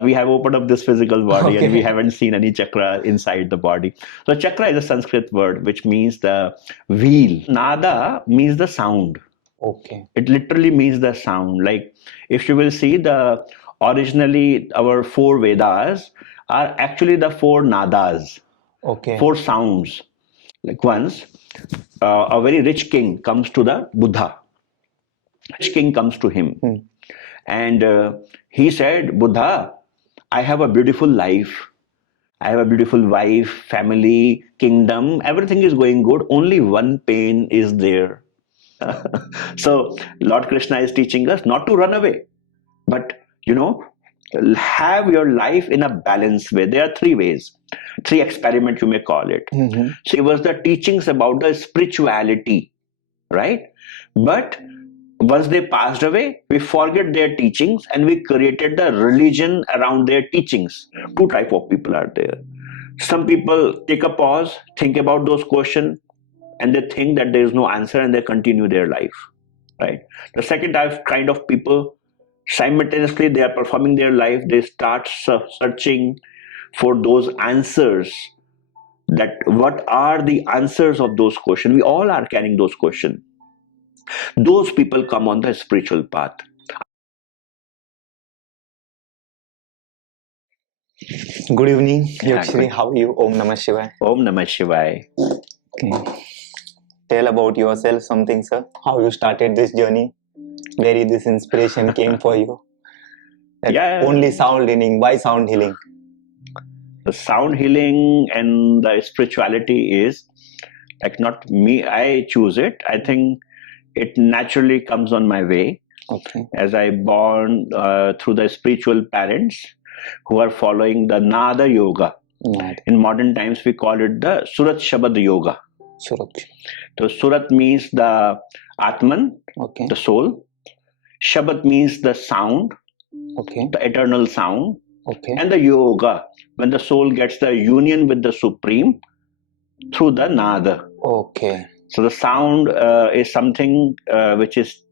We have opened up this physical body and we Okay. haven't seen any chakra inside the body. So chakra is a Sanskrit word which means the wheel. Nada means the sound. Okay. It literally means the sound. Like if you will see the originally our four Vedas are actually the four nadas, Okay. four sounds. Like once a very rich king comes to the Buddha. Rich king comes to him Hmm. and he said, Buddha, I have a beautiful life. I have a beautiful wife, family, kingdom. Everything is going good. Only one pain is there. So Lord Krishna is teaching us not to run away, but have your life in a balanced way. There are three ways, three experiments you may call it. Mhm. So it was the teachings about the spirituality, right? But once they passed away, we forget their teachings and we created the religion around their teachings. Two type of people are there. Some people take a pause, think about those questions, and they think that there is no answer and they continue their life, right? The second type kind of people, simultaneously they are performing their life, they start searching for those answers, that what are the answers of those questions. We all are carrying those questions. Those people come on the spiritual path. Good evening, Yeah, Yogshree. good. How are you? Om Namah Shivaya. Om Namah Shivaya. Okay. Tell about yourself something, sir. How you started this journey? Where this inspiration came for you? That Yeah, only sound healing. Why sound healing? the sound healing and the spirituality is like not me, I choose it. I think it naturally comes on my way Okay. as I born through the spiritual parents who are following the Nada Yoga. Mad. In modern times, we call it the Surat Shabad Yoga. Surat. So Surat means the Atman, Okay. the soul. Shabad means the sound, Okay. the eternal sound. Okay. And the yoga, when the soul gets the union with the Supreme through the Nada. Okay. So the sound is something which is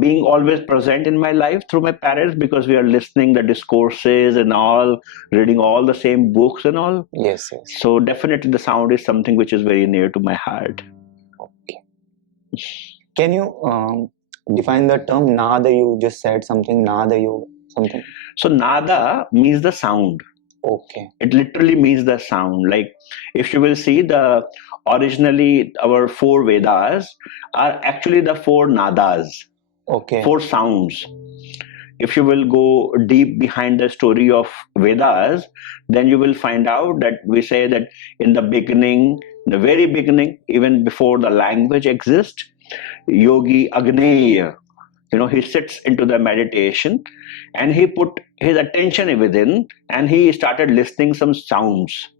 being always present in my life through my parents, because we are listening the discourses and all, reading all the same books and all. Yes, yes. So definitely the sound is something which is very near to my heart. Okay. Can you define the term Nada? You just said something, Nada Yoga, something. So Nada means the sound. Okay. It literally means the sound. Like if you will see the originally our four Vedas are actually the four nadas, Okay. four sounds. If you will go deep behind the story of Vedas, then you will find out that we say that in the beginning, the very beginning, even before the language exists, Yogi Agneya, he sits into the meditation and he put his attention within and he started listening some sounds.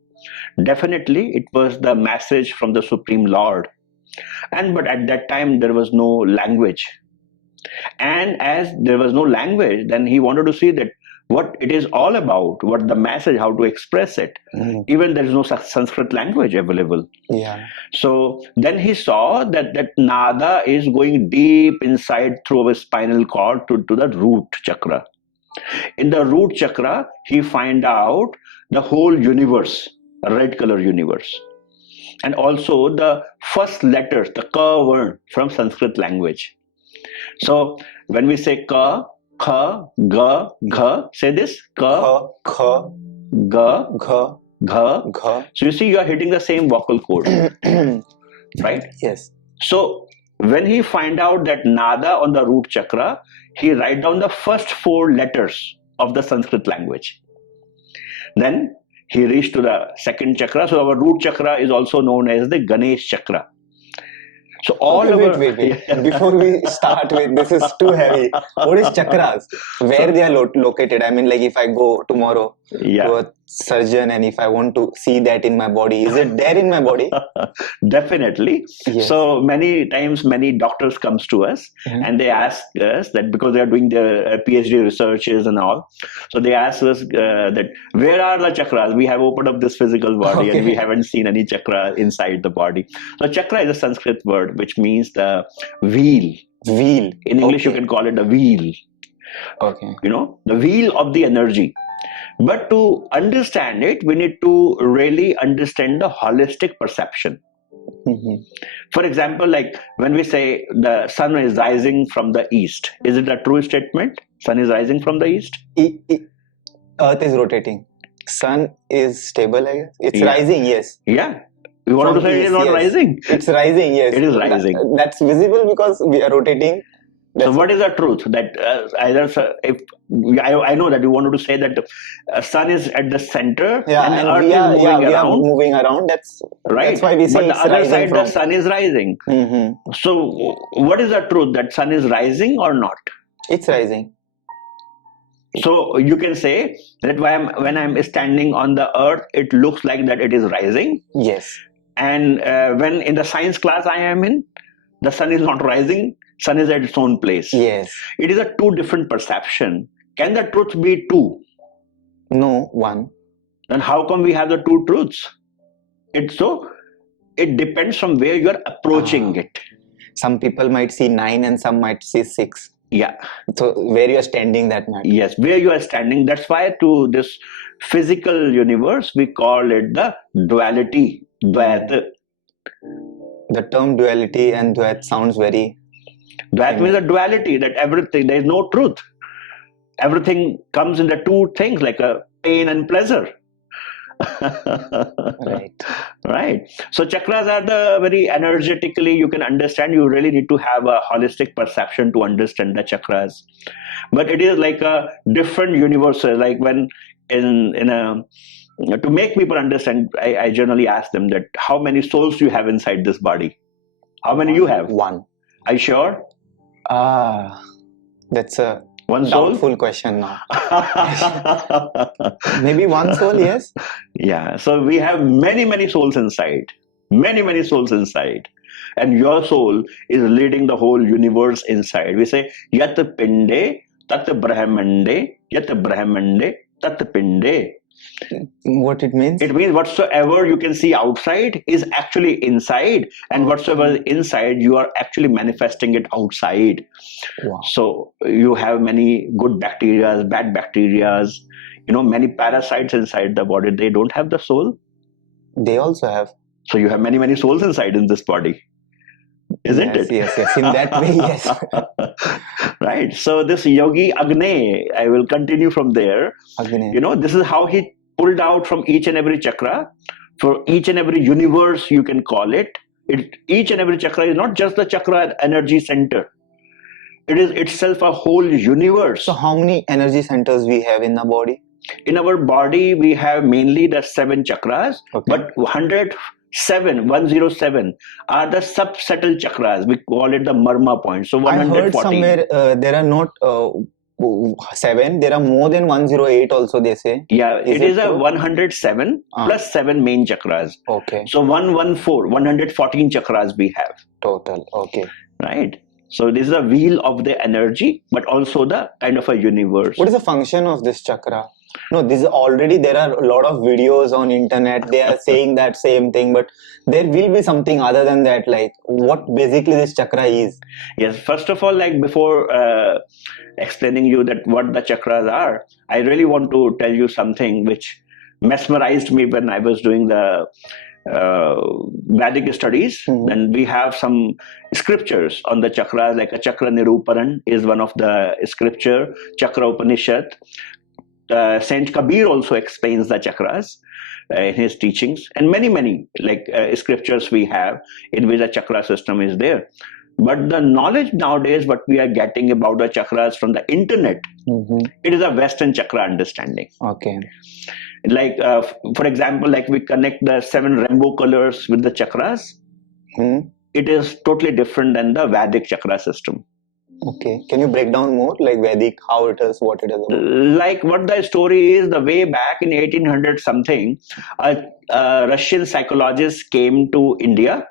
Definitely, it was the message from the Supreme Lord. But at that time, there was no language. And as there was no language, then he wanted to see that what it is all about, what the message, how to express it. Even there is no Sanskrit language available. Yeah. So then he saw that nada is going deep inside through our spinal cord to the root chakra. In the root chakra, he find out the whole universe, a red color universe. And also the first letters, the ka word from Sanskrit language. So when we say ka, kha, ga, gha, say this ka, Kha, ga, gha, gha. gha. So you see, you are hitting the same vocal cord, right? Yes. So when he find out that nada on the root chakra, he write down the first four letters of the Sanskrit language. Then he reached to the second chakra. So our root chakra is also known as the Ganesh chakra. So all okay, wait. Before we start with, this is too heavy. What is chakras? Where they are located? I mean, like if I go tomorrow to a surgeon and if I want to see that in my body, is it there in my body? Definitely. Yes. So many times, many doctors comes to us and they ask us that, because they are doing their PhD researches and all. So they ask us that where are the chakras? We have opened up this physical body and we haven't seen any chakra inside the body. So chakra is a Sanskrit word which means the wheel. Wheel. In English, you can call it a wheel. Okay. The wheel of the energy. But to understand it, we need to really understand the holistic perception. For example, like when we say the sun is rising from the east, is it a true statement? Sun is rising from the east? Earth is rotating. Sun is stable, I guess. It's Yeah. rising, yes. Yeah. You want to say east, it is not yes. rising? It's rising, yes. It is rising. That's visible because we are rotating. So what is the truth? That if I know that you wanted to say that the sun is at the center and Earth is moving around. Moving around. That's right. That's why we say but the it's other side, from... the sun is rising. So what is the truth? That sun is rising or not? It's rising. So you can say that when I'm standing on the earth, it looks like that it is rising. Yes. And when in the science class I am in, the sun is not rising. Sun is at its own place. Yes. It is a two different perception. Can the truth be two? No, one. Then how come we have the two truths? It depends from where you are approaching it. Some people might see 9 and some might see 6. Yeah. So where you are standing, that matters. Yes, where you are standing. That's why to this physical universe we call it the duality. Dvait. The term duality and dvait sounds very... That means a duality, that everything, there is no truth. Everything comes in the two things, like a pain and pleasure. Right. Right. So chakras are the very energetically, you can understand, you really need to have a holistic perception to understand the chakras. But it is like a different universe. Like when to make people understand, I generally ask them that how many souls you have inside this body? How many you have? One. Are you sure? That's a one soul? Doubtful question now. Maybe one soul, yes. Yeah. So we have many souls inside. Many souls inside. And your soul is leading the whole universe inside. We say, Yat Pinde, Tat Brahmande, Yat Brahmande, Tat Pinde. What it means? It means whatsoever you can see outside is actually inside, and whatsoever is inside, you are actually manifesting it outside. Wow. So you have many good bacteria, bad bacteria, many parasites inside the body. They don't have the soul. They also have. So you have many souls inside in this body. Isn't it? Yes. In that way, yes. Right. So this yogi Agne, I will continue from there. Agne. This is how he pulled out from each and every chakra, for each and every universe, you can call it. Each and every chakra is not just the chakra energy center. It is itself a whole universe. So how many energy centers we have in the body? In our body, we have mainly the 7 chakras, but 107 are the subtle chakras. We call it the marma points. So 140. I heard somewhere there are not 7, there are more than 108 also, they say. Yeah, it is a 107 plus 7 main chakras. Okay. So 114 chakras we have. Total, okay. Right. So this is a wheel of the energy, but also the kind of a universe. What is the function of this chakra? No, this is already, there are a lot of videos on internet, they are saying that same thing, but there will be something other than that, like what basically this chakra is. Yes, first of all, like before explaining you that what the chakras are, I really want to tell you something which mesmerized me when I was doing the Vedic studies. And we have some scriptures on the chakras, like a Chakra Niruparan is one of the scripture, Chakra Upanishad. Saint Kabir also explains the chakras in his teachings, and many like scriptures we have in which the chakra system is there. But the knowledge nowadays, what we are getting about the chakras from the internet, it is a Western chakra understanding. Okay. Like, for example, like we connect the 7 rainbow colors with the chakras. It is totally different than the Vedic chakra system. Okay. Can you break down more, like Vedic, how it is, what it is about? Like what the story is, the way back in 1800 something, a Russian psychologist came to India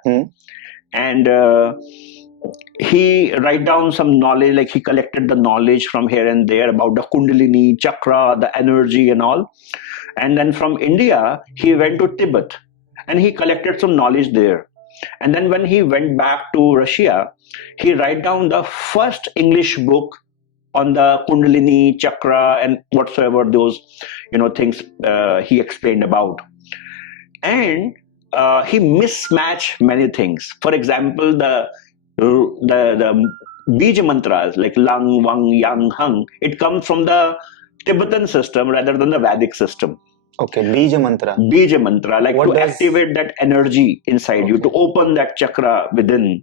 and he write down some knowledge, like he collected the knowledge from here and there about the Kundalini, chakra, the energy and all. And then from India, he went to Tibet and he collected some knowledge there. And then when he went back to Russia, he write down the first English book on the Kundalini chakra and whatsoever those things he explained about. And he mismatched many things. For example, the Bija mantras like Lang, Wang, Yang, Hung, it comes from the Tibetan system rather than the Vedic system. Okay, Bija mantra. Bija mantra, like to activate that energy inside you, to open that chakra within.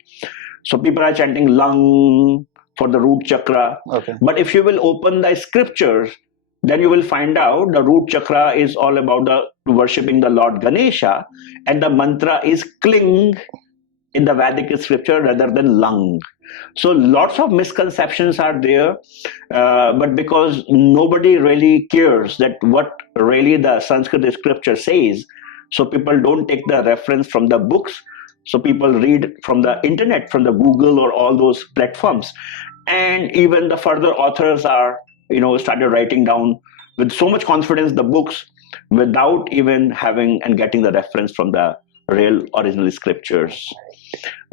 So people are chanting Lang for the root chakra. Okay. But if you will open the scriptures, then you will find out the root chakra is all about the worshipping the Lord Ganesha, and the mantra is Kling in the Vedic scripture rather than Lang. So lots of misconceptions are there, but because nobody really cares that what really the Sanskrit scripture says, so people don't take the reference from the books. So people read from the internet, from the Google or all those platforms, and even the further authors are started writing down with so much confidence the books without even having and getting the reference from the real original scriptures.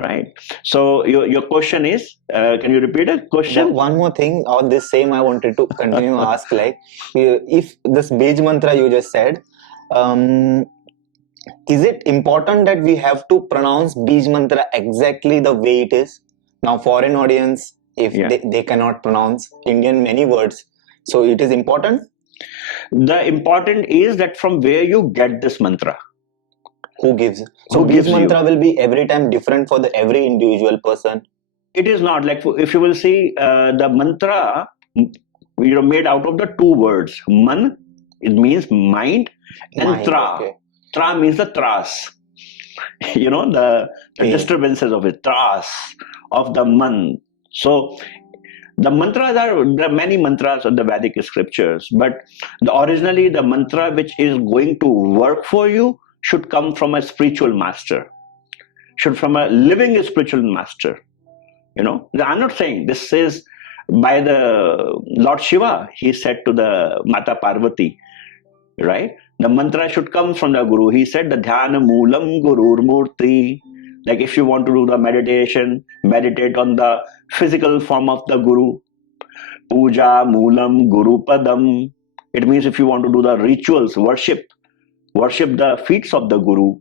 Right. So your question is, can you repeat it? Question? One more thing on this same I wanted to continue ask, like if this Bij mantra you just said, is it important that we have to pronounce Bij mantra exactly the way it is? Now foreign audience, if they cannot pronounce Indian many words, so it is important? The important is that from where you get this mantra. Who gives? So Bij mantra will be every time different for every individual person? It is not. Like if you will see the mantra made out of the two words. Man, it means mind, and tra. Okay. Tra means the tras. The disturbances of it. Tras of the man. So the mantras there are many mantras of the Vedic scriptures, but originally the mantra which is going to work for you should come from a spiritual master, should from a living spiritual master. I'm not saying this is by the Lord Shiva. He said to the Mata Parvati, right? The mantra should come from the Guru. He said the dhyana moolam gurur murti. Like if you want to do the meditation, meditate on the physical form of the Guru. Puja moolam guru padam. It means if you want to do the rituals, worship the feet of the Guru.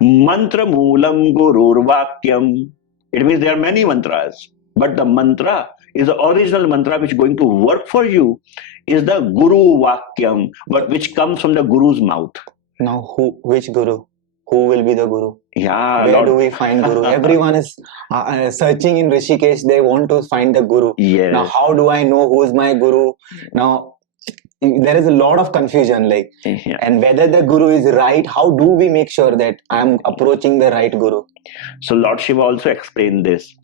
Mantra moolam gurur vakyam. It means there are many mantras, but the mantra is the original mantra which is going to work for you is the Guru Vakyam, but which comes from the Guru's mouth. Now, which Guru? Who will be the Guru? Yeah. Where do we find Guru? Everyone is searching in Rishikesh. They want to find the Guru. Yes. Now, how do I know who is my Guru? Now, there is a lot of confusion, and whether the Guru is right, how do we make sure that I am approaching the right Guru? So Lord Shiva also explained this.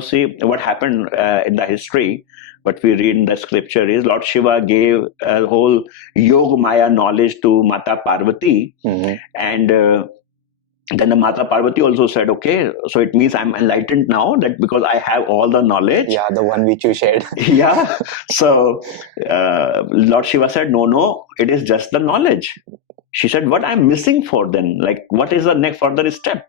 See what happened in the history. What we read in the scripture is Lord Shiva gave a whole Yoga Maya knowledge to Mata Parvati, and then the Mata Parvati also said, okay, so it means I'm enlightened now, that because I have all the knowledge. Yeah, the one which you shared. Yeah. So Lord Shiva said, no, it is just the knowledge. She said, what I'm missing for then? Like, what is the next further step?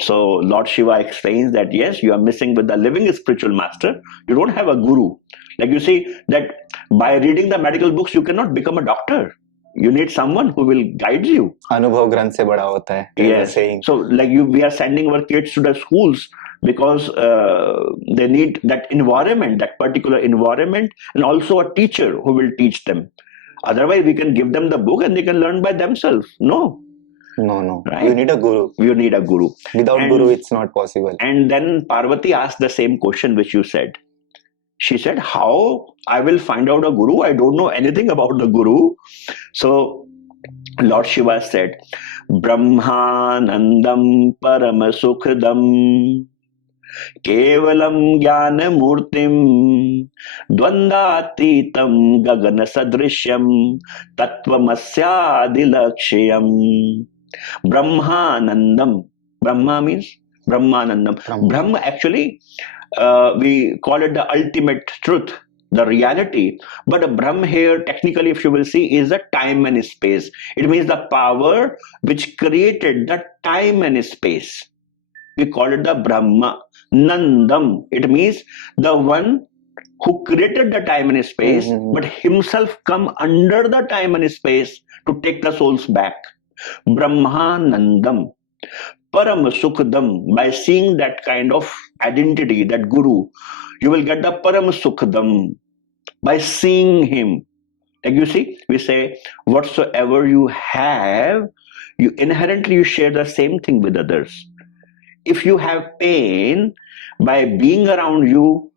So Lord Shiva explains that yes, you are missing with the living spiritual master. You don't have a guru. Like you see that by reading the medical books, you cannot become a doctor. You need someone who will guide you. Anubhav granth se bada hota hai. Yes. So like we are sending our kids to the schools because they need that environment, that particular environment, and also a teacher who will teach them. Otherwise, we can give them the book and they can learn by themselves. No. Right? You need a Guru. You need a Guru. Without Guru, it's not possible. And then Parvati asked the same question which you said. She said, how I will find out a Guru? I don't know anything about the Guru. So Lord Shiva said, Brahmanandam Paramasukhdam Kevalam Jnana Murtim Dvandatitam Gagana Sadrishyam Tattvamasyadilakshayam. Brahmanandam. Brahma means Brahmanandam. Brahma actually, we call it the ultimate truth, the reality. But a Brahma here, technically, if you will see, is the time and space. It means the power which created the time and space. We call it the Brahma. Nandam. It means the one who created the time and space, but himself come under the time and space to take the souls back. Brahmanandam, Param Sukhdam. By seeing that kind of identity, that Guru, you will get the Param Sukhdam by seeing him. Like you see, we say, whatsoever you have, you inherently you share the same thing with others. If you have pain, by being around you,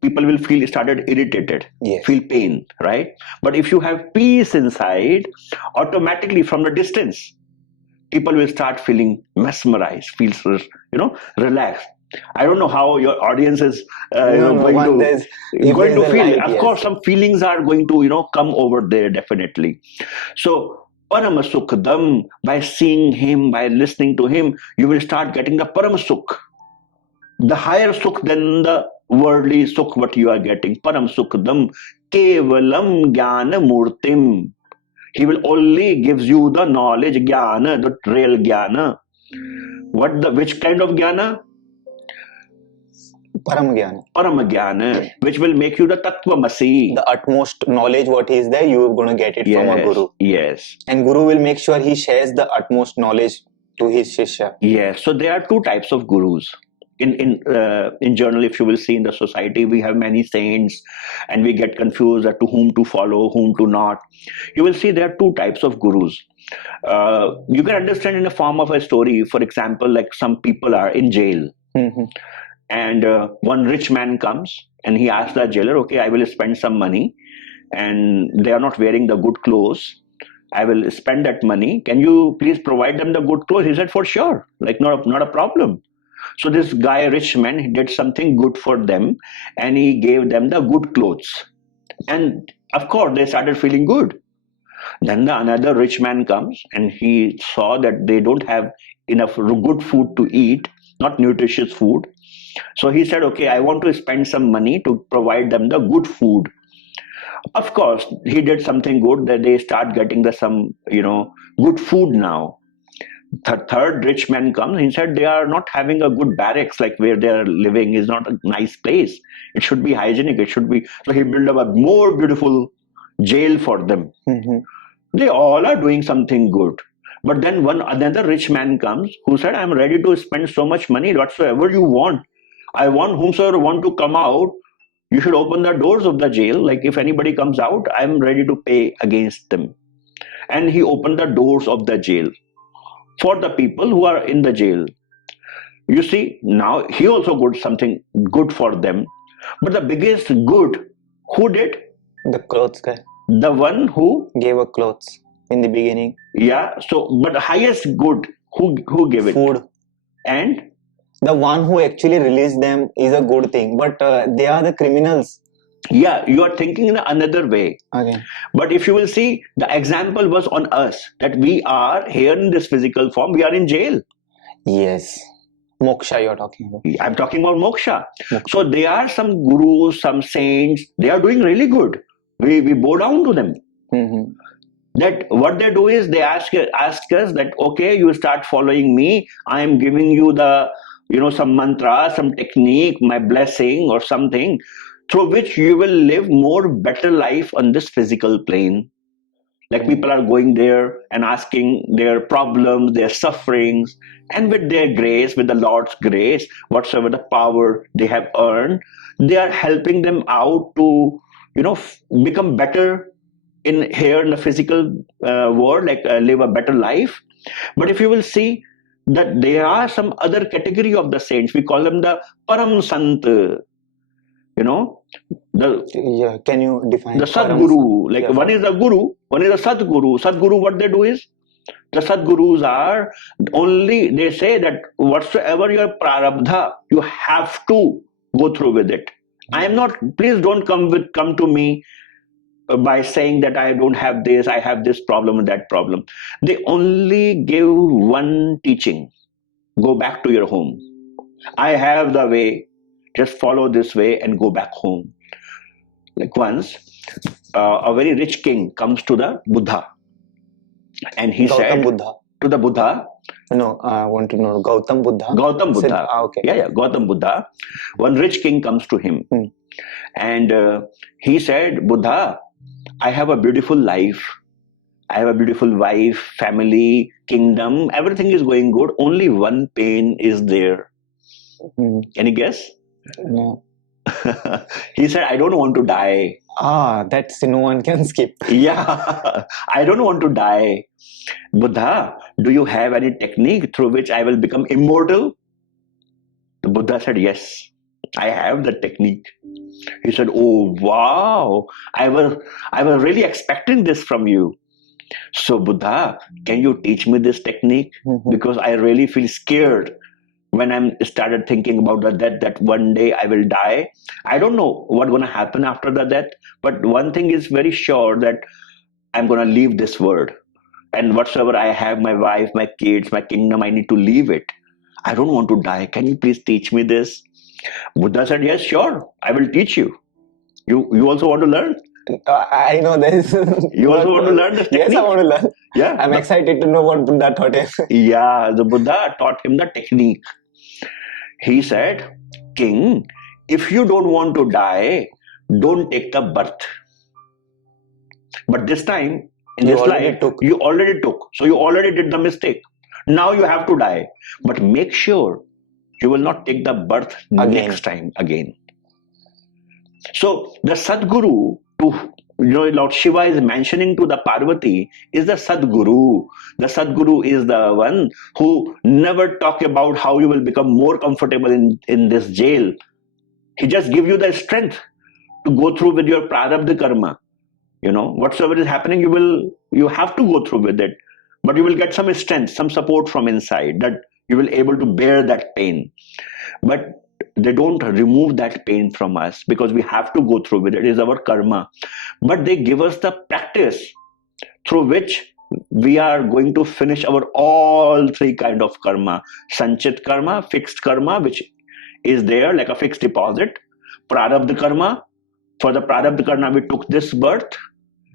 people will feel started irritated, feel pain, right? But if you have peace inside, automatically from the distance, people will start feeling mesmerized, feels relaxed. I don't know how your audience is going to feel. Of course, some feelings are going to come over there definitely. So Param Sukhdam, by seeing him, by listening to him, you will start getting the Param Sukh, the higher Sukh than the worldly Sukh what you are getting. Param Sukhdam, Kevalam Jnana Murtim. He will only gives you the knowledge, Jnana, the real Jnana. Which kind of Jnana? Param Jnana, which will make you the Tattvamasi. The utmost knowledge what is there, you are going to get it from a Guru. Yes. And Guru will make sure he shares the utmost knowledge to his Shishya. Yes. So there are two types of Gurus. In general, if you will see in the society, we have many saints and we get confused as to whom to follow, whom to not. You will see there are two types of Gurus. You can understand in the form of a story. For example, like some people are in jail. And one rich man comes and he asks the jailer, okay, I will spend some money and they are not wearing the good clothes. I will spend that money. Can you please provide them the good clothes? He said, for sure, like not a problem. So this guy, rich man, he did something good for them and he gave them the good clothes. And of course, they started feeling good. Then another rich man comes and he saw that they don't have enough good food to eat, not nutritious food. So he said, okay, I want to spend some money to provide them the good food. Of course, he did something good that they start getting some good food now. The third rich man comes, he said they are not having a good barracks, like where they are living is not a nice place. It should be hygienic. It should be. So he built up a more beautiful jail for them. They all are doing something good. But then another rich man comes who said, I'm ready to spend so much money, whatsoever you want. I want whomsoever want to come out, you should open the doors of the jail. Like if anybody comes out, I'm ready to pay against them. And he opened the doors of the jail for the people who are in the jail. You see, now he also did something good for them. But the biggest good, who did? The clothes guy. The one who gave a clothes in the beginning. Yeah. So, but the highest good, who gave it? Food. And the one who actually released them is a good thing, but they are the criminals. Yeah, you are thinking in another way. Okay. But if you will see, the example was on us, that we are here in this physical form, we are in jail. Yes. Moksha you are talking about. I'm talking about moksha. So there are some gurus, some saints, they are doing really good. We bow down to them. That what they do is they ask us that, okay, you start following me, I am giving you the some mantra, some technique, my blessing or something, through which you will live more better life on this physical plane. Like people are going there and asking their problems, their sufferings, and with their grace, with the Lord's grace, whatsoever the power they have earned, they are helping them out to become better in the physical world, like live a better life. But if you will see that there are some other category of the saints, we call them the Param Sant. Can you define the Sadguru? Like one is a guru, one is a Sadguru. Sadguru, what they do is, the Sadgurus are only, they say that whatsoever your prarabdha, you have to go through with it. I am not, please don't come to me by saying that I don't have this, I have this problem and that problem. They only give one teaching. Go back to your home. I have the way. Just follow this way and go back home. Like once, a very rich king comes to the Buddha. And he said Buddha. To the Buddha. No, I want to know Gautam Buddha. Gautam Buddha. Okay. Yeah, Gautam Buddha. One rich king comes to him. And he said, Buddha, I have a beautiful life. I have a beautiful wife, family, kingdom. Everything is going good. Only one pain is there. Any guess? No. He said, I don't want to die. That's no one can skip. Yeah, I don't want to die. Buddha, do you have any technique through which I will become immortal? The Buddha said, yes, I have the technique. He said, oh, wow, I was really expecting this from you. So Buddha, can you teach me this technique? Because I really feel scared when I started thinking about the death, that one day I will die. I don't know what's going to happen after the death, but one thing is very sure, that I'm going to leave this world. And whatsoever I have, my wife, my kids, my kingdom, I need to leave it. I don't want to die. Can you please teach me this? Buddha said, yes, sure, I will teach you. You also want to learn? I know this. You also want to learn this technique? Yes, I want to learn. Yeah. I'm excited to know what Buddha taught him. Yeah, the Buddha taught him the technique. He said, King, if you don't want to die, don't take the birth. But this time, in this life, you already took. So you already did the mistake. Now you have to die. But make sure you will not take the birth next time again. So the Sadguru, Lord Shiva is mentioning to the Parvati, is the Sadguru. The Sadguru is the one who never talk about how you will become more comfortable in this jail. He just give you the strength to go through with your prarabdha karma. Whatsoever is happening, you have to go through with it. But you will get some strength, some support from inside, that you will able to bear that pain. But they don't remove that pain from us, because we have to go through with it. It is our karma. But they give us the practice through which we are going to finish our all three kind of karma. Sanchit karma, fixed karma, which is there like a fixed deposit. Prarabdha karma, for the prarabdha karma we took this birth.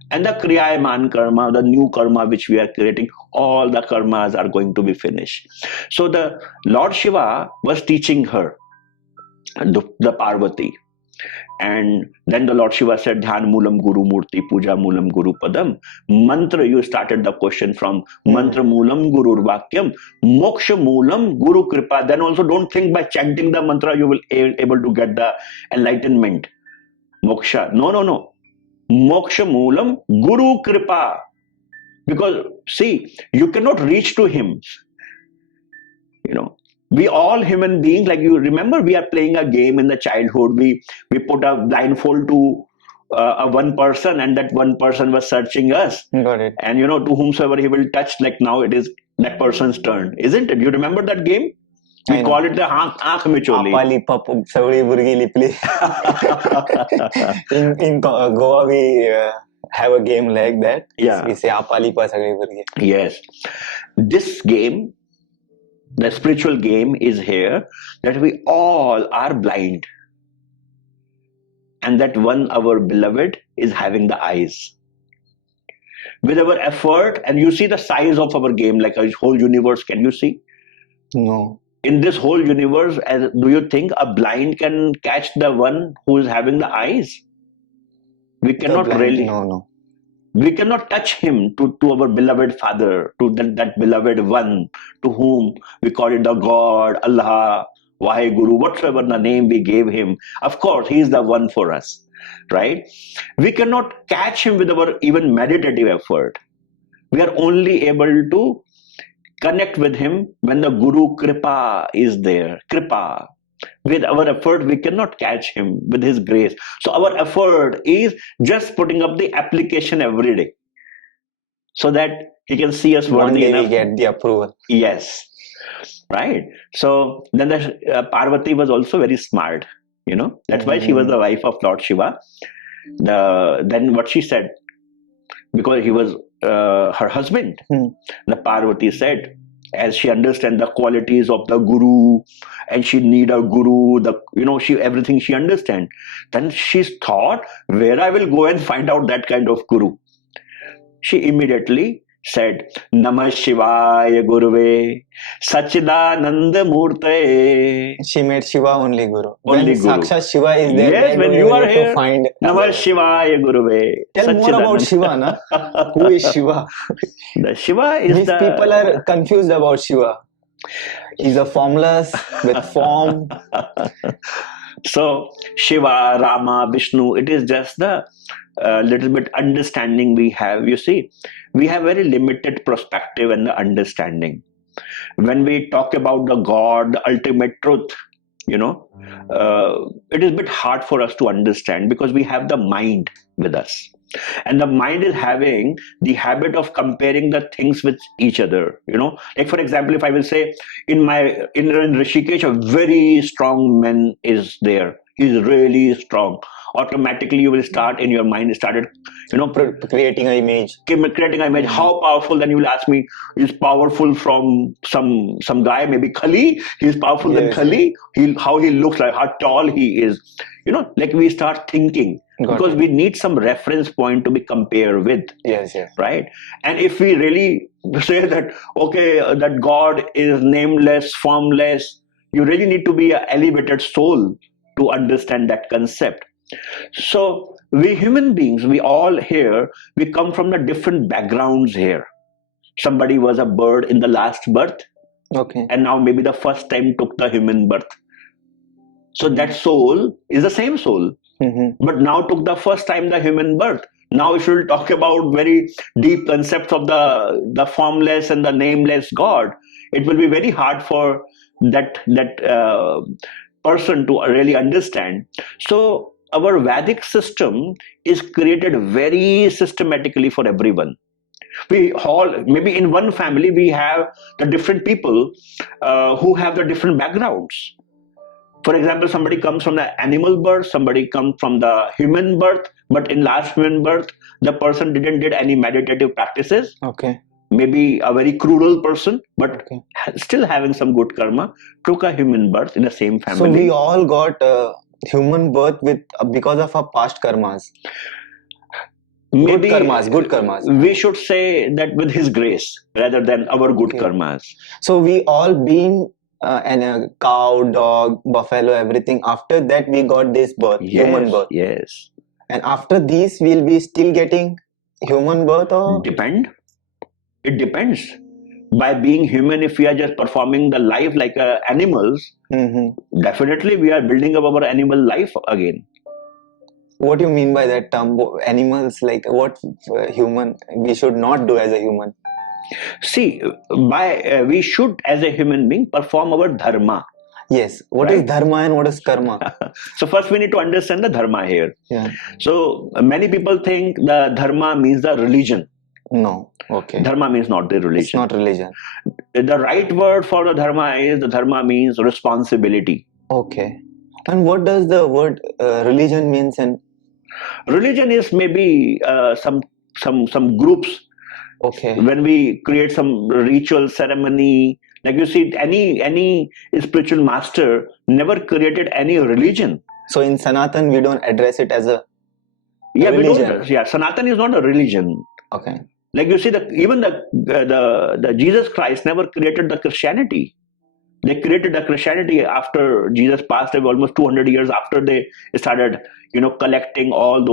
And the kriyayaman karma, the new karma which we are creating, all the karmas are going to be finished. So the Lord Shiva was teaching her, the Parvati. And then the Lord Shiva said, Dhyan Moolam Guru Murti, Puja Moolam Guru Padam. Mantra, you started the question from Mantra Moolam Guru Vakyam, Moksha Moolam Guru Kripa. Then also don't think by chanting the mantra you will able to get the enlightenment. Moksha. No. Moksha Moolam Guru Kripa. Because see, you cannot reach to him. We all human beings, like you remember, we are playing a game in the childhood. We put a blindfold to a one person, and that one person was searching us. Got it. And to whomsoever he will touch, like now it is that person's turn, isn't it? You remember that game? We call it the Aankh Micholi. In Goa, we have a game like that. Yeah. We say Apali pa sagli burge. Yes. This game, the spiritual game, is here that we all are blind, and that one, our beloved, is having the eyes. With our effort, and you see the size of our game, like a whole universe, can you see? No. In this whole universe, do you think a blind can catch the one who is having the eyes? We cannot really. No. We cannot touch him to our beloved Father, to that beloved one, to whom we call it the God, Allah, Vaheguru, whatsoever the name we gave him. Of course, he is the one for us, right? We cannot catch him with our even meditative effort. We are only able to connect with him when the Guru Kripa is there. Kripa. With our effort, we cannot catch him with his grace. So our effort is just putting up the application every day, so that he can see us worthy enough. We get the approval. Yes. Right. So then the Parvati was also very smart. That's why she was the wife of Lord Shiva. Then what she said, because he was her husband, the Parvati said, as she understands the qualities of the Guru, and she need a Guru, everything she understands. Then she thought, where I will go and find out that kind of Guru. She immediately said, Namah Shivaya Guruve Sachidananda Murtaye. She made Shiva only Guru. Only When Guru. Sakshat Shiva is there, Yes, where when do you are need to here, find Namah other? Shivaya Guruve. Tell more about Shiva, na? Who is Shiva? The Shiva is These people are confused about Shiva. He's a formless with form. So Shiva, Rama, Vishnu, it is just the little bit understanding we have. You see, we have very limited perspective and the understanding. When we talk about the God, the ultimate truth, you know, it is a bit hard for us to understand because we have the mind with us. And the mind is having the habit of comparing the things with each other, you know. Like for example, if I will say in Rishikesh, a very strong man is there. He's really strong. Automatically you will start in your mind started, you know, creating an image. Creating an image. How powerful? Then you will ask me, is powerful from some guy, maybe Khali. He's powerful than Khali. How he looks like, how tall he is. You know, like we start thinking. Because we need some reference point to be compared with. Yes. Right? And if we really say that, okay, that God is nameless, formless, you really need to be an elevated soul to understand that concept. So we human beings, we all here, we come from the different backgrounds here. Somebody was a bird in the last birth. Okay. And now maybe the first time took the human birth. So that soul is the same soul. But now took the first time the human birth. Now if you'll talk about very deep concepts of the formless and the nameless God, it will be very hard for that person to really understand. So our Vedic system is created very systematically for everyone. We all, maybe in one family, we have the different people who have the different backgrounds. For example, somebody comes from the animal birth, somebody comes from the human birth, but in last human birth, the person did any meditative practices. Okay. Maybe a very cruel person, but still having some good karma, took a human birth in the same family. So we all got human birth with because of our past karmas. Maybe good karmas. We should say that with his grace rather than our good karmas. So we all been and a cow, dog, buffalo, everything. After that, we got this birth, human birth. Yes. And after this, we'll be still getting human birth, or it depends. By being human, if we are just performing the life like animals, definitely we are building up our animal life again. What do you mean by that term? Animals, like what human we should not do as a human? See, we should as a human being perform our dharma. Yes. What is dharma and what is karma? So first we need to understand the dharma here. Yeah. So many people think the dharma means the religion. No. Okay. Dharma means not the religion. It's not religion. The right word for the dharma means responsibility. Okay. And what does the word religion means? And religion is maybe some groups. Okay. When we create some ritual ceremony, like you see, any spiritual master never created any religion. So in Sanatan, we don't address it as a religion. We don't. Yeah, Sanatan is not a religion. Okay. Like you see, even the Jesus Christ never created the Christianity. They created the Christianity after Jesus passed away, almost 200 years after they started, collecting all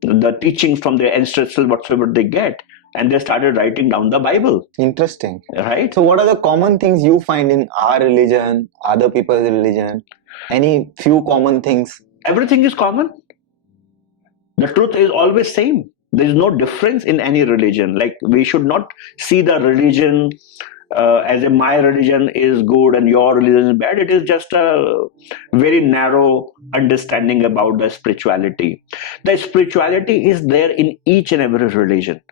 the teachings from their ancestors, whatsoever they get. And they started writing down the Bible. Interesting. Right? So what are the common things you find in our religion, other people's religion? Any few common things? Everything is common. The truth is always same. There is no difference in any religion. Like we should not see the religion as my religion is good and your religion is bad. It is just a very narrow understanding about the spirituality. The spirituality is there in each and every religion.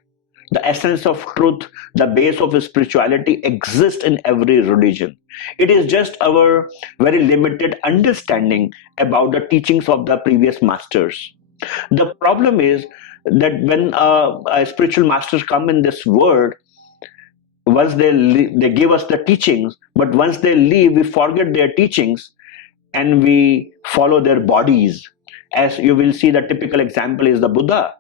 The essence of truth, the base of spirituality exists in every religion. It is just our very limited understanding about the teachings of the previous masters. The problem is that when spiritual masters come in this world, once they give us the teachings, but once they leave, we forget their teachings and we follow their bodies. As you will see, the typical example is the Buddha.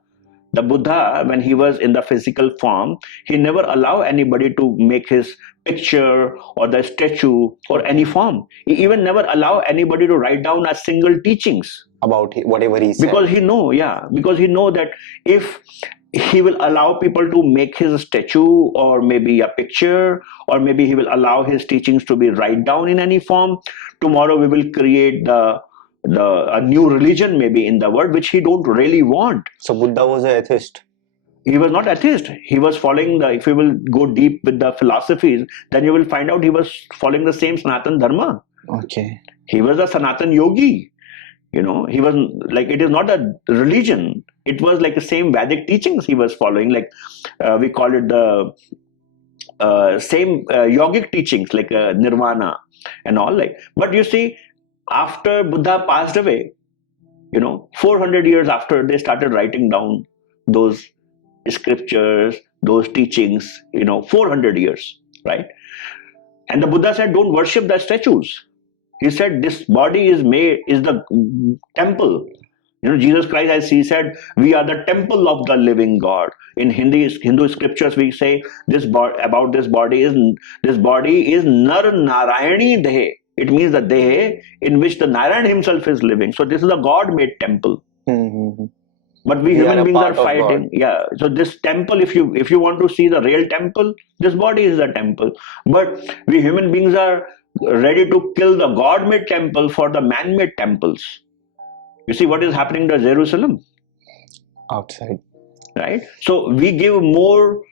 The Buddha, when he was in the physical form, he never allowed anybody to make his picture or the statue or any form. He even never allowed anybody to write down a single teachings about whatever he said. Because he know, because he know that if he will allow people to make his statue or maybe a picture, or maybe he will allow his teachings to be write down in any form, tomorrow we will create a new religion maybe in the world, which he don't really want. So Buddha was an atheist. He was not atheist. He was following if you will go deep with the philosophies, then you will find out he was following the same Sanatan Dharma. Okay. He was a Sanatan yogi. He was like, it is not a religion. It was like the same Vedic teachings he was following. Like we call it the same yogic teachings, like nirvana and all. Like, but you see, after Buddha passed away, 400 years after, they started writing down those scriptures, those teachings. 400 years, right? And the Buddha said, don't worship the statues. He said, this body is the temple. Jesus Christ, as he said, we are the temple of the living God. In Hindu scriptures, we say this body is Nar Narayani Dehe. It means the Dehe in which the Narayan himself is living. So this is a God-made temple. Mm-hmm. But we human beings are fighting. Yeah. So this temple, if you want to see the real temple, this body is the temple. But we human beings are ready to kill the God-made temple for the man-made temples. You see what is happening to Jerusalem? Outside. Right? So we give more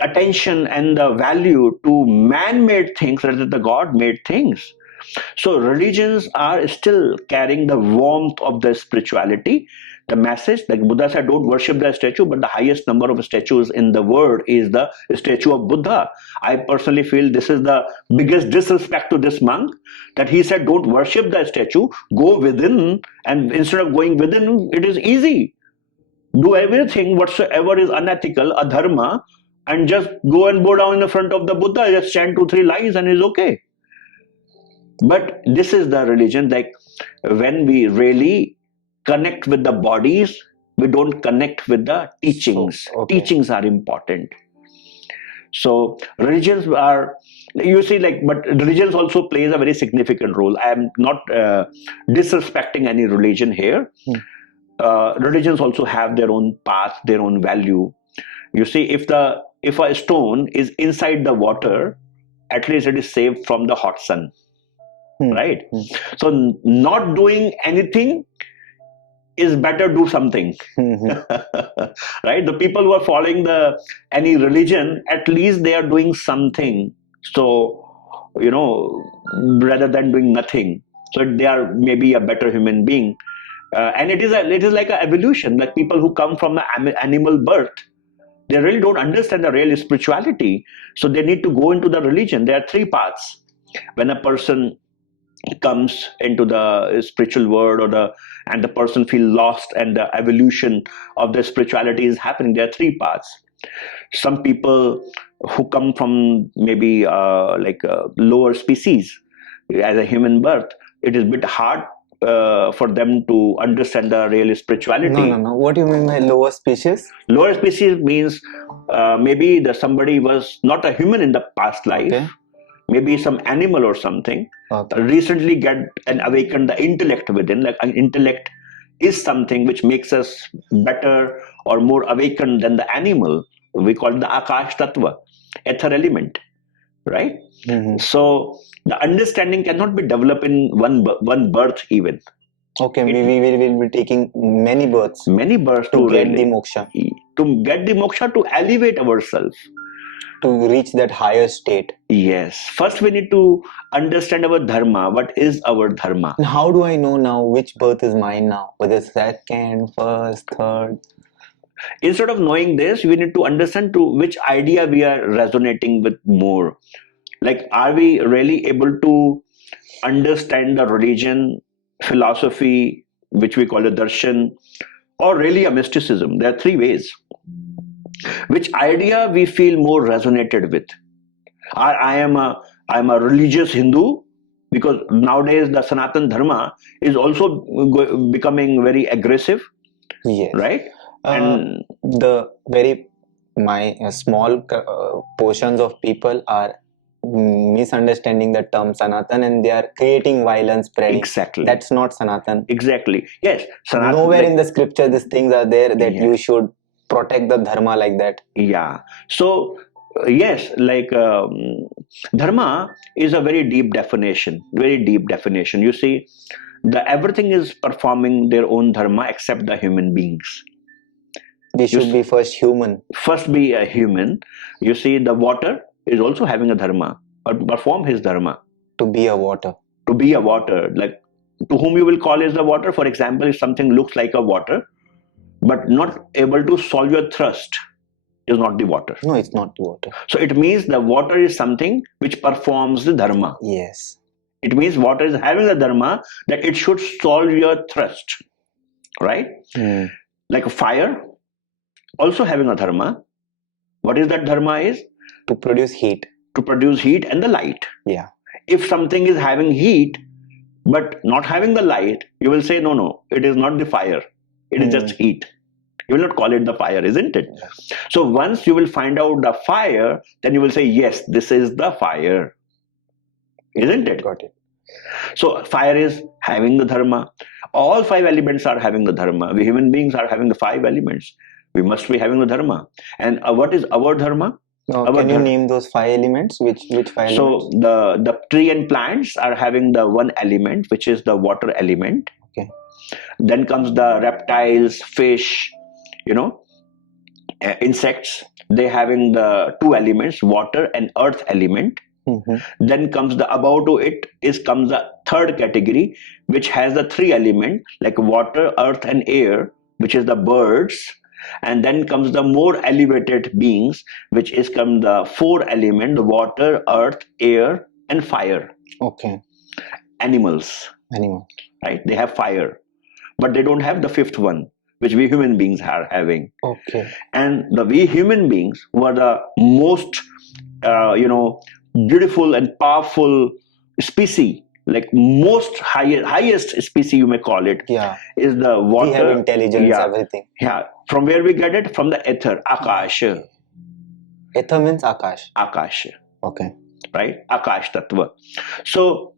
attention and the value to man-made things rather than the God-made things. So religions are still carrying the warmth of the spirituality, the message. Like Buddha said, don't worship the statue, but the highest number of statues in the world is the statue of Buddha. I personally feel this is the biggest disrespect to this monk, that he said, don't worship the statue, go within, and instead of going within, it is easy. Do everything whatsoever is unethical, a dharma, and just go and bow down in the front of the Buddha, just chant 2-3 lines and it's okay. But this is the religion, like when we really connect with the bodies, we don't connect with the teachings. Okay. Teachings are important. So religions are, you see, like, but religions also plays a very significant role. I am not disrespecting any religion here. Religions also have their own path, their own value. You see, if a stone is inside the water, at least it is saved from the hot sun. Right? So not doing anything is better do something. Right? The people who are following any religion, at least they are doing something. So, rather than doing nothing. So they are maybe a better human being. And it is like an evolution, like people who come from an animal birth. They really don't understand the real spirituality. So they need to go into the religion. There are 3 paths. When a person comes into the spiritual world and the person feels lost and the evolution of the spirituality is happening, there are 3 paths. Some people who come from maybe like a lower species as a human birth, it is a bit hard for them to understand the real spirituality. No. What do you mean by lower species? Lower species means maybe somebody was not a human in the past life. Okay. Maybe some animal or something, recently get and awaken the intellect within. Like an intellect is something which makes us better or more awakened than the animal. We call it the Akash Tattva, ether element, right? So the understanding cannot be developed in one birth even. Okay, we will be taking many births. Many births to get the moksha. To get the moksha, to elevate ourselves. To reach that higher state. Yes. First we need to understand our dharma. What is our dharma? And how do I know now which birth is mine now? Whether it's second, first, third? Instead of knowing this, we need to understand to which idea we are resonating with more. Like, are we really able to understand the religion, philosophy, which we call a darshan, or really a mysticism? There are 3 ways. Which idea we feel more resonated with? I am a religious Hindu, because nowadays the Sanatan Dharma is also becoming very aggressive. Yes. right? And the very small portions of people are misunderstanding the term Sanatan, and they are creating violence, spreading. Exactly. That's not Sanatan. Exactly. Yes. Sanatan, nowhere in the scripture these things are there that you should protect the dharma like that. Yeah. So yes, like dharma is a very deep definition. Very deep definition. You see, everything is performing their own dharma except the human beings. We should be first human. First be a human. You see, the water is also having a dharma, or to perform his dharma. To be a water. To be a water. Like, to whom you will call is the water. For example, if something looks like a water, but not able to solve your thirst, is not the water. No, it's not the water. So it means the water is something which performs the dharma. Yes. It means water is having the dharma that it should solve your thirst. Right? Like a fire, also having a dharma. What is that dharma is? To produce heat. To produce heat and the light. Yeah. If something is having heat but not having the light, you will say, no, it is not the fire. It is just heat. You will not call it the fire, isn't it? Yes. So once you will find out the fire, then you will say, yes, this is the fire. Isn't it? Got it. So fire is having the dharma. All 5 elements are having the dharma. We human beings are having the 5 elements. We must be having the dharma. And what is our dharma? Can you name those 5 elements? Which 5 elements? So the tree and plants are having the 1 element, which is the water element. Okay. Then comes the reptiles, fish, insects. They having the 2 elements, water and earth element. Then comes above to it comes the 3rd category, which has the 3 element like water, earth and air, which is the birds. And then comes the more elevated beings, which is come the 4 element, the water, earth, air and fire. Okay. Animals. Right? They have fire, but they don't have the 5th one, which we human beings are having. Okay. And we human beings were the most beautiful and powerful species, like most highest species you may call it. Yeah. Is the water. We have intelligence, everything. Yeah. From where we get it? From the ether, Akash. Ether means Akash. Akash. Okay. Right? Akash Tattva. So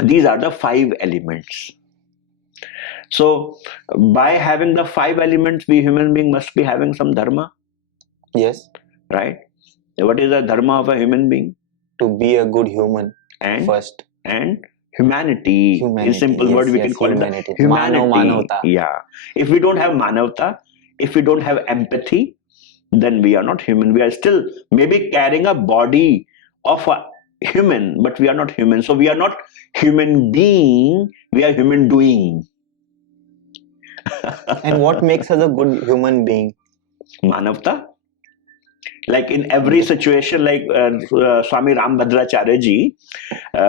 these are the 5 elements. So by having the 5 elements, we human being must be having some dharma. Yes. Right? What is the dharma of a human being? To be a good human. And first. And humanity. In simple word, we can call humanity. it humanity. Manavta. Yeah. If we don't have manavta, if we don't have empathy, then we are not human. We are still maybe carrying a body of a human, but we are not human. So we are not human being, we are human doing. And what makes us a good human being? Manavta. Like in every situation, like Swami Rambhadracharya ji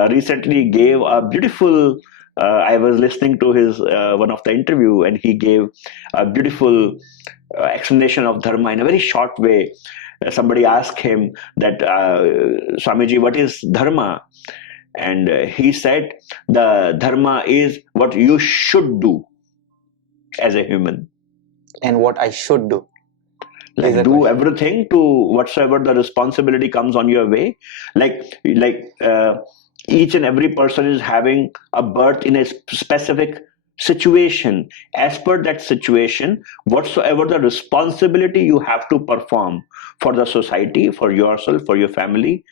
recently gave a beautiful, I was listening to his one of the interview, and he gave a beautiful explanation of dharma in a very short way. Somebody asked him that, Swamiji, what is dharma? And he said, the dharma is what you should do as a human. And what I should do? Like do everything to whatsoever the responsibility comes on your way. Like each and every person is having a birth in a specific situation. As per that situation, whatsoever the responsibility you have to perform for the society, for yourself, for your family,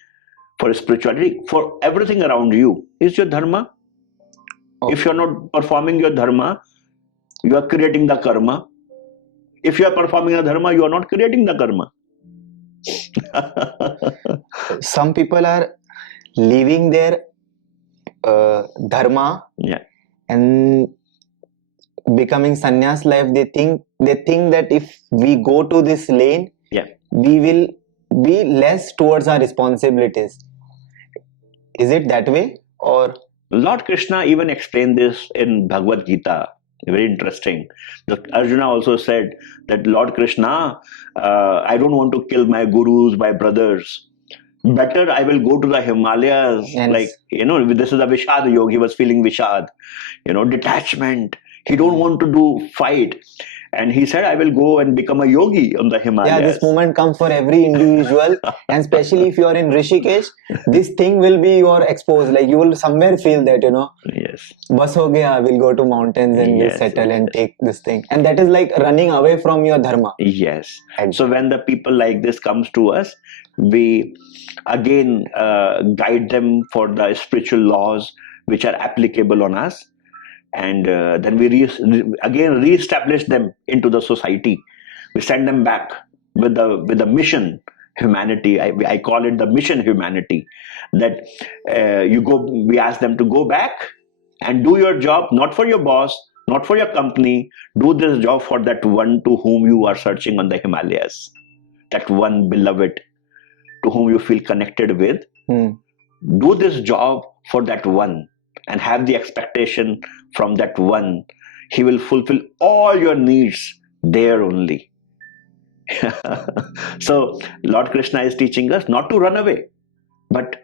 for spirituality, for everything around you is your dharma. Okay. If you're not performing your dharma, you are creating the karma. If you are performing a dharma, you are not creating the karma. Some people are living their dharma, and becoming sannyas life. They think that if we go to this lane, we will be less towards our responsibilities. Is it that way? Or Lord Krishna even explained this in Bhagavad Gita. Very interesting. Arjuna also said that, Lord Krishna, I don't want to kill my gurus, my brothers. Better I will go to the Himalayas. Yes. Like, this is a Vishad Yoga. He was feeling Vishad. Detachment. He don't want to fight. And he said, I will go and become a yogi on the Himalayas. Yeah, this moment comes for every individual, and especially if you are in Rishikesh, this thing will be your exposed. Like you will somewhere feel that, Yes. bas ho gaya, we'll go to mountains and we'll settle and take this thing. And that is like running away from your dharma. Yes. So when the people like this comes to us, we again guide them for the spiritual laws which are applicable on us. And then we again re-establish them into the society. We send them back with the mission humanity. I call it the mission humanity. That we ask them to go back and do your job, not for your boss, not for your company. Do this job for that one to whom you are searching on the Himalayas, that one beloved to whom you feel connected with. Do this job for that one, and have the expectation from that one. He will fulfill all your needs there only. So Lord Krishna is teaching us not to run away, but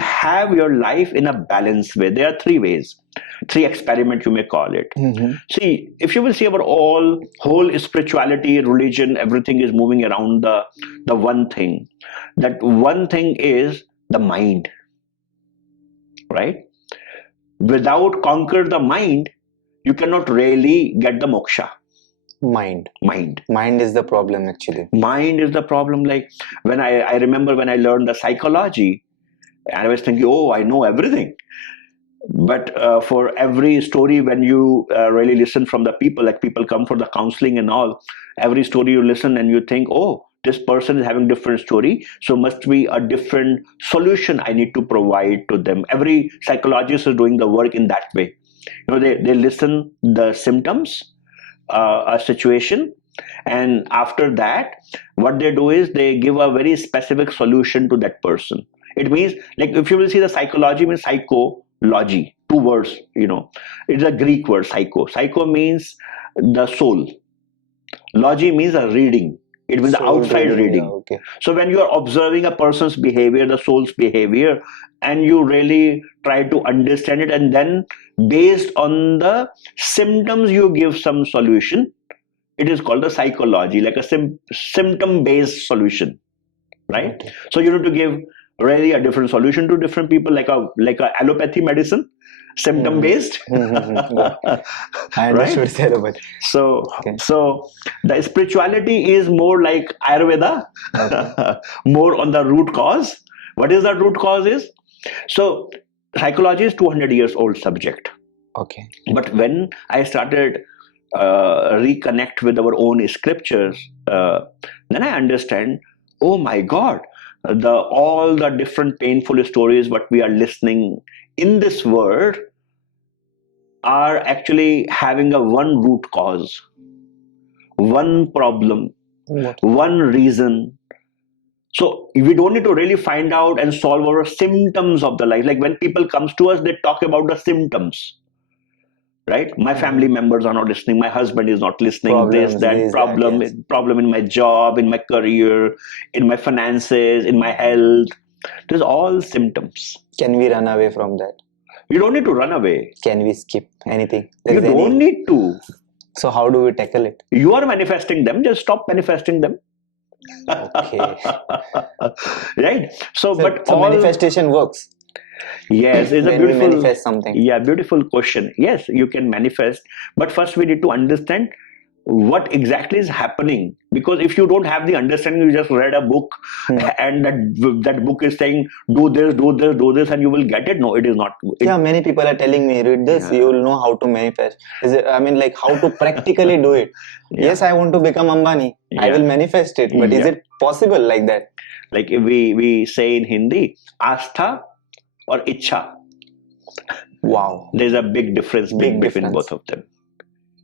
have your life in a balanced way. There are three ways, three experiments you may call it. See, if you will see our whole spirituality, religion, everything is moving around the one thing. That one thing is the mind. Right? Without conquer the mind, you cannot really get the moksha. Mind is the problem, actually. Mind is the problem. Like when I remember when I learned the psychology, and I was thinking, oh, I know everything. But for every story, when you really listen from the people, like people come for the counseling and all, every story you listen and you think, oh, this person is having different story, so must be a different solution I need to provide to them. Every psychologist is doing the work in that way. They listen the symptoms, a situation, and after that, what they do is they give a very specific solution to that person. It means, like if you will see the psychology means psychology, two words, it's a Greek word, psycho. Psycho means the soul. Logy means a reading. It means the outside reading. Yeah, okay. So when you are observing a person's behavior, the soul's behavior, and you really try to understand it, and then based on the symptoms you give some solution, it is called the psychology, like a symptom-based solution, right? Okay. So you need to give really a different solution to different people, like a allopathy medicine, symptom based. I understood. Right? So the spirituality is more like Ayurveda. Okay. More on the root cause. What is the root cause is? So psychology is 200 years old subject. Okay. But when I started reconnect with our own scriptures, then I understand, oh my God, all the different painful stories what we are listening in this world are actually having a one root cause, one problem, one reason. So we don't need to really find out and solve our symptoms of the life. Like when people comes to us, they talk about the symptoms. Right? My family members are not listening. My husband is not listening. Problems, problem in my job, in my career, in my finances, in my health. There's all symptoms. Can we run away from that? You don't need to run away. Can we skip anything? You don't need to. So how do we tackle it? You are manifesting them. Just stop manifesting them. Okay. Right? So manifestation works. Yes, it's a beautiful. Manifest something. Yeah, beautiful question. Yes, you can manifest, but first we need to understand what exactly is happening. Because if you don't have the understanding, you just read a book and that book is saying do this, and you will get it. No, it is not. Yeah, many people are telling me read this, you will know how to manifest. Like how to practically do it. Yeah. Yes, I want to become Ambani. Yeah. I will manifest it, but is it possible like that? Like we say in Hindi, Astha or Ichha. Wow. There's a big difference between both of them.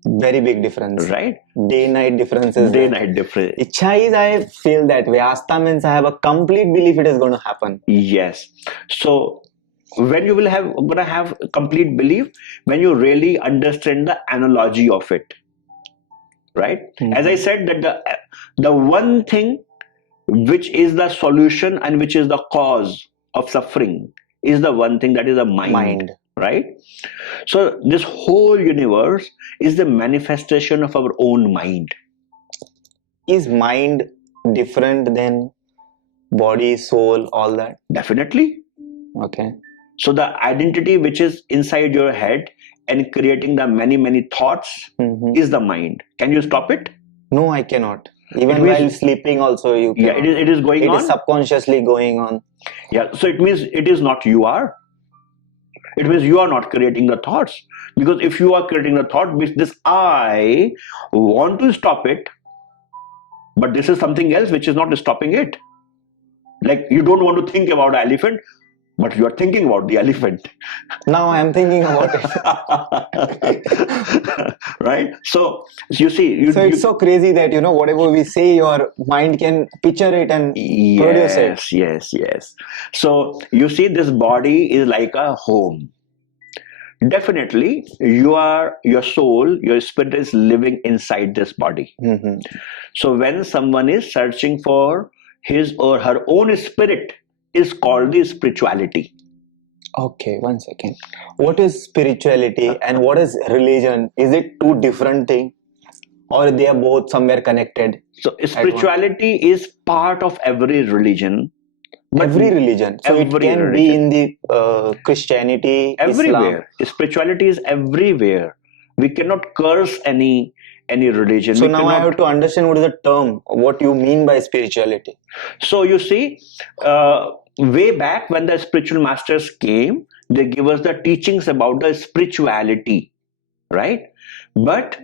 Very big difference. Right? Day-night differences. Day-night difference. Ichha is, I feel that way. Astha means I have a complete belief it is going to happen. Yes. So when you will gonna have complete belief, when you really understand the analogy of it. Right? As I said, that the one thing which is the solution and which is the cause of suffering is the one thing, that is the mind. right? So this whole universe is the manifestation of our own mind. Is mind different than body, soul, all that? Definitely. Okay. So the identity which is inside your head and creating the many thoughts is the mind. Can you stop it? No, I cannot. Even It means- while sleeping also you Yeah, cannot. it is going It on. is subconsciously going on. Yeah, so it means it is not you are. It means you are not creating the thoughts. Because if you are creating the thought, this I want to stop it, but this is something else which is not stopping it. Like you don't want to think about an elephant, but you are thinking about the elephant. Now I am thinking about it. Right? So you see, so it's so crazy that whatever we say, your mind can picture it and produce it. Yes. So you see, this body is like a home. Definitely, your soul, your spirit is living inside this body. So when someone is searching for his or her own spirit, is called the spirituality. Okay, 1 second. What is spirituality and what is religion? Is it two different things, or they are both somewhere connected? So spirituality is part of every religion. Every religion. So it can be in the Christianity, everywhere. Islam. Spirituality is everywhere. We cannot curse any religion. So now I have to understand what is the term, what you mean by spirituality. So you see, way back when the spiritual masters came, they give us the teachings about the spirituality, right? But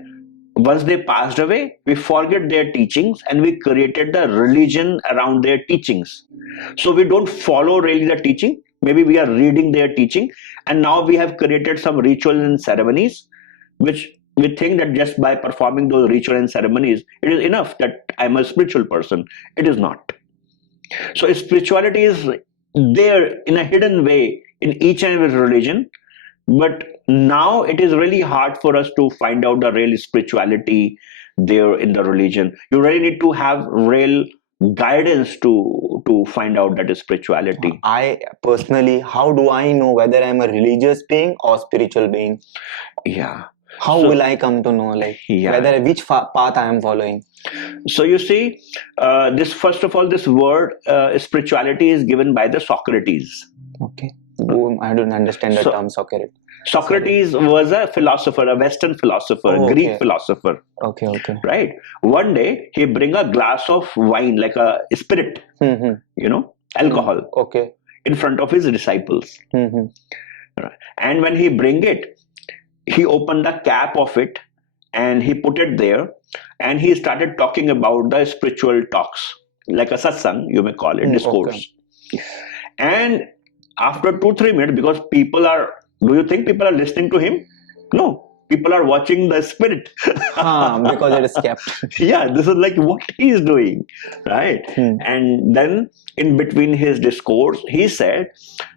once they passed away, we forget their teachings and we created the religion around their teachings. So we don't follow really the teaching. Maybe we are reading their teaching, and now we have created some rituals and ceremonies, which we think that just by performing those rituals and ceremonies, it is enough that I'm a spiritual person. It is not. So spirituality is there in a hidden way in each and every religion, but now it is really hard for us to find out the real spirituality there in the religion. You really need to have real guidance to find out that spirituality. I personally, how do I know whether I'm a religious being or spiritual being? Yeah. How will I come to know, whether which path I am following? So you see, this first of all, this word spirituality is given by the Socrates. Okay. I don't understand the term Socrates. Socrates was a philosopher, a Western philosopher, Greek philosopher. Okay. Right. One day he bring a glass of wine, like a spirit, alcohol, in front of his disciples. And when he bring it, he opened the cap of it and he put it there, and he started talking about the spiritual talks, like a satsang, you may call it, discourse. And after 2-3 minutes, because do you think people are listening to him? No, people are watching the spirit. Because it is kept. Yeah, this is like what he is doing, right? And then in between his discourse, he said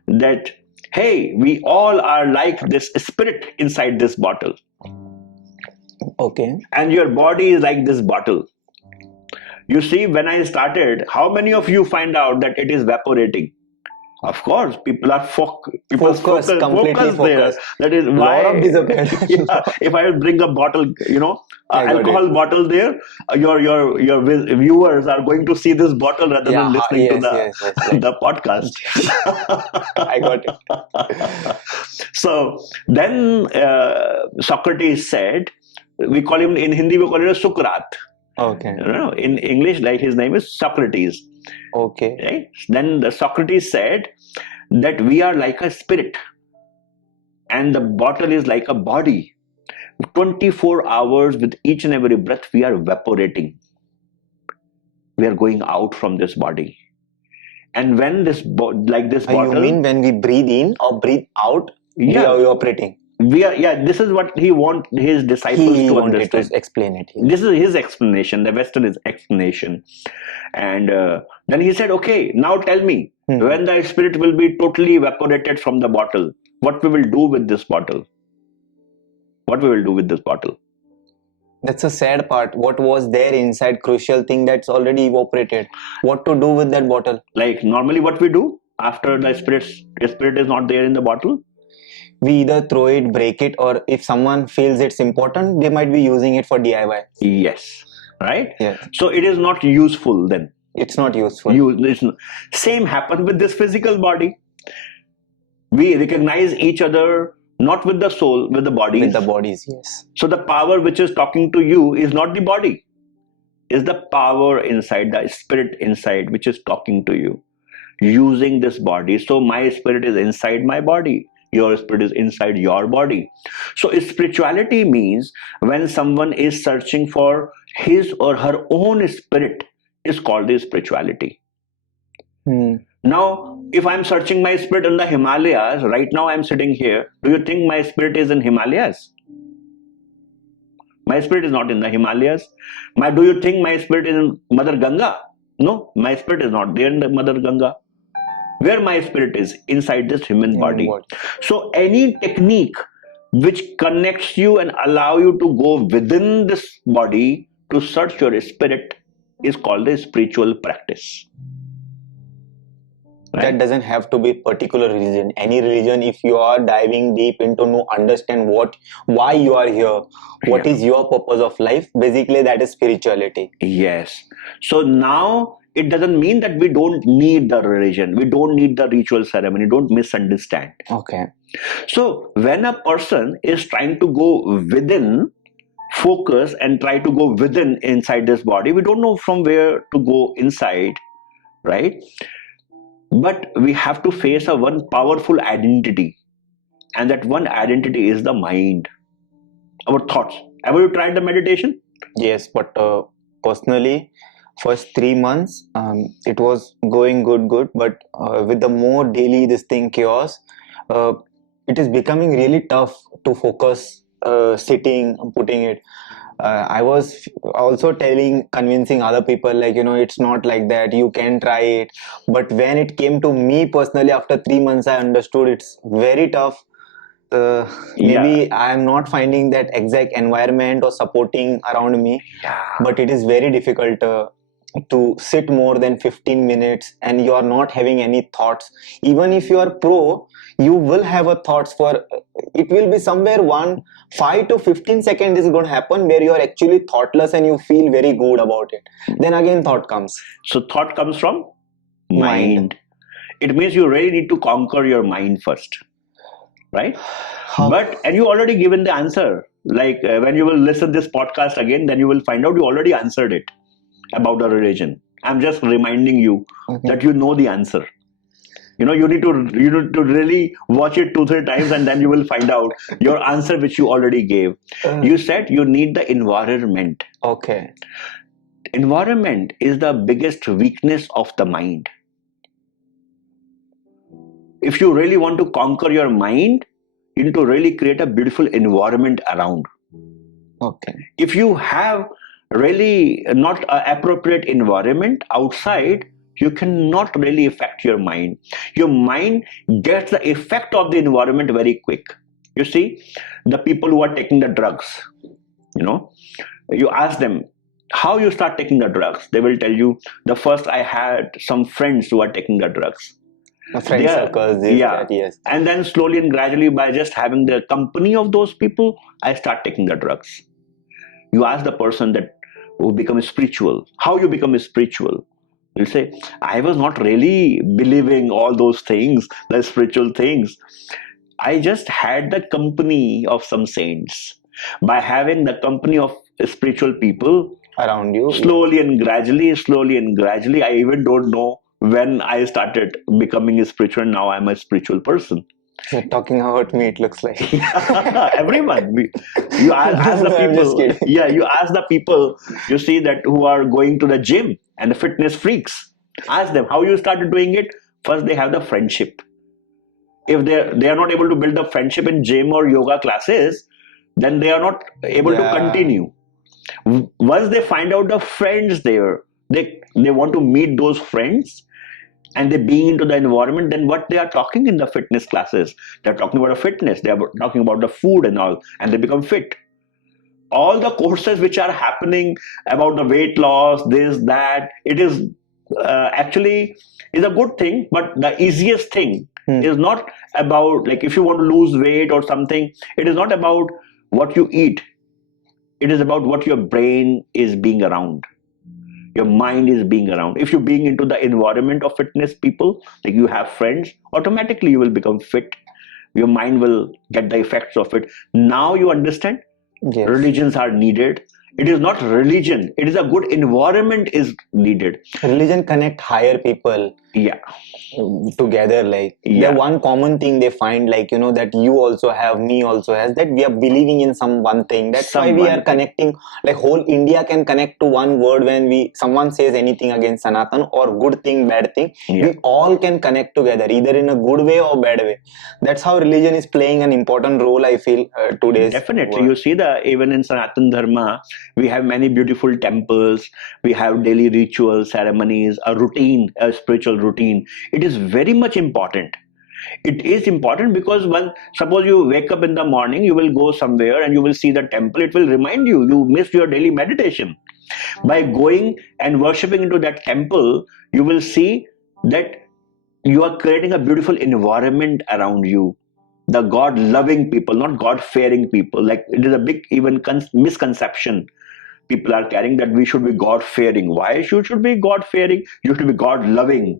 that, hey, we all are like this spirit inside this bottle. Okay. And your body is like this bottle. You see, when I started, how many of you find out that it is evaporating? Of course, people are focused there. That is why. If I bring a bottle, alcohol bottle there, your viewers are going to see this bottle rather than listening to the podcast. I got it. So then Socrates said, we call him in Hindi, we call it a Sukrat. Okay. In English, like his name is Socrates. Okay. Right? Then the Socrates said that we are like a spirit and the bottle is like a body. 24 hours with each and every breath, we are evaporating. We are going out from this body. And when this bottle... You mean when we breathe in or breathe out, we are evaporating? This is what he wants his disciples to understand. To explain it. This is his explanation, the Western explanation. And then he said, okay, now tell me, when the spirit will be totally evaporated from the bottle, what we will do with this bottle? What we will do with this bottle? That's a sad part. What was there inside, crucial thing that's already evaporated. What to do with that bottle? Like normally what we do after the spirit is not there in the bottle? we either throw it, break it, or if someone feels it's important, they might be using it for DIY. Yes, right? Yes. So it is not useful then. It's not useful. Same happened with this physical body. We recognize each other not with the soul, with the bodies. With the bodies, yes. So the power which is talking to you is not the body, is the power inside, the spirit inside, which is talking to you, using this body. So my spirit is inside my body. Your spirit is inside your body. So spirituality means when someone is searching for his or her own spirit, is called the spirituality. Now, if I'm searching my spirit in the Himalayas, right now I'm sitting here, do you think my spirit is in Himalayas? My spirit is not in the Himalayas. Do you think my spirit is in Mother Ganga? No, my spirit is not there in the Mother Ganga. Where my spirit is? Inside this human body. So any technique which connects you and allow you to go within this body to search your spirit is called a spiritual practice. Right? That doesn't have to be particular religion. Any religion, if you are diving deep into understand why you are here, what is your purpose of life, basically that is spirituality. Yes. So now it doesn't mean that we don't need the religion, we don't need the ritual ceremony. Don't misunderstand. Okay. So when a person is trying to go within, focus and try to go within inside this body, we don't know from where to go inside, right? But we have to face a one powerful identity, and that one identity is the mind, our thoughts. Have you tried the meditation? Yes, but personally, first 3 months it was going good, but with the more daily this thing chaos, it is becoming really tough to focus, sitting, putting it. I was also convincing other people, like, it's not like that, you can try it. But when it came to me personally, after 3 months, I understood it's very tough. Maybe I am not finding that exact environment or supporting around me, but it is very difficult to sit more than 15 minutes and you are not having any thoughts. Even if you are pro, you will have a thoughts for, it will be somewhere 5 to 15 seconds is going to happen where you are actually thoughtless and you feel very good about it. Then again thought comes. So thought comes from mind. It means you really need to conquer your mind first, right? And you already given the answer. Like when you will listen this podcast again, then you will find out you already answered it about the religion. I'm just reminding you that you know the answer. You need to really watch it 2-3 times, and then you will find out your answer which you already gave. You said you need the environment. Okay. Environment is the biggest weakness of the mind. If you really want to conquer your mind, you need to really create a beautiful environment around. Okay. If you have really not an appropriate environment outside, you cannot really affect your mind. Your mind gets the effect of the environment very quick. You see, the people who are taking the drugs, you ask them how you start taking the drugs. They will tell you, the first I had some friends who are taking the drugs. Friend circles, that, yes. And then slowly and gradually, by just having the company of those people, I start taking the drugs. You ask the person that who becomes spiritual, how you become spiritual. You'll say, I was not really believing all those things, the spiritual things. I just had the company of some saints. By having the company of spiritual people around you, slowly and gradually, I even don't know when I started becoming spiritual. Now I'm a spiritual person. You're talking about me, it looks like. Everyone. You ask the people. You ask the people, you see, that who are going to the gym and the fitness freaks. Ask them how you started doing it. First, they have the friendship. If they are not able to build a friendship in gym or yoga classes, then they are not able to continue. Once they find out the friends there, they want to meet those friends, and they being into the environment, then what they are talking in the fitness classes, they're talking about a fitness, they are talking about the food and all, and they become fit. All the courses which are happening about the weight loss, this, that, it is actually is a good thing, but the easiest thing is not about, like, if you want to lose weight or something, it is not about what you eat. It is about what your brain is being around. Your mind is being around. If you're being into the environment of fitness people, like you have friends, automatically you will become fit. Your mind will get the effects of it. Now you understand. Yes. Religions are needed. It is not religion, it is a good environment is needed. Religion connect higher people together, like the one common thing they find, like, that you also have, me also has, that we are believing in some one thing. That's why we are connecting, like whole India can connect to one word. When someone says anything against Sanatan, or good thing, bad thing, we all can connect together, either in a good way or bad way. That's how religion is playing an important role, I feel, today's definitely world. You see, even in Sanatan Dharma, we have many beautiful temples, we have daily rituals, ceremonies, a routine, a spiritual routine. It is very much important. It is important because suppose you wake up in the morning, you will go somewhere and you will see the temple. It will remind you missed your daily meditation. By going and worshipping into that temple, you will see that you are creating a beautiful environment around you. The God loving people, not God fearing people. Like, it is a big even misconception people are carrying, that we should be God fearing. Why you should be God fearing? You should be God loving.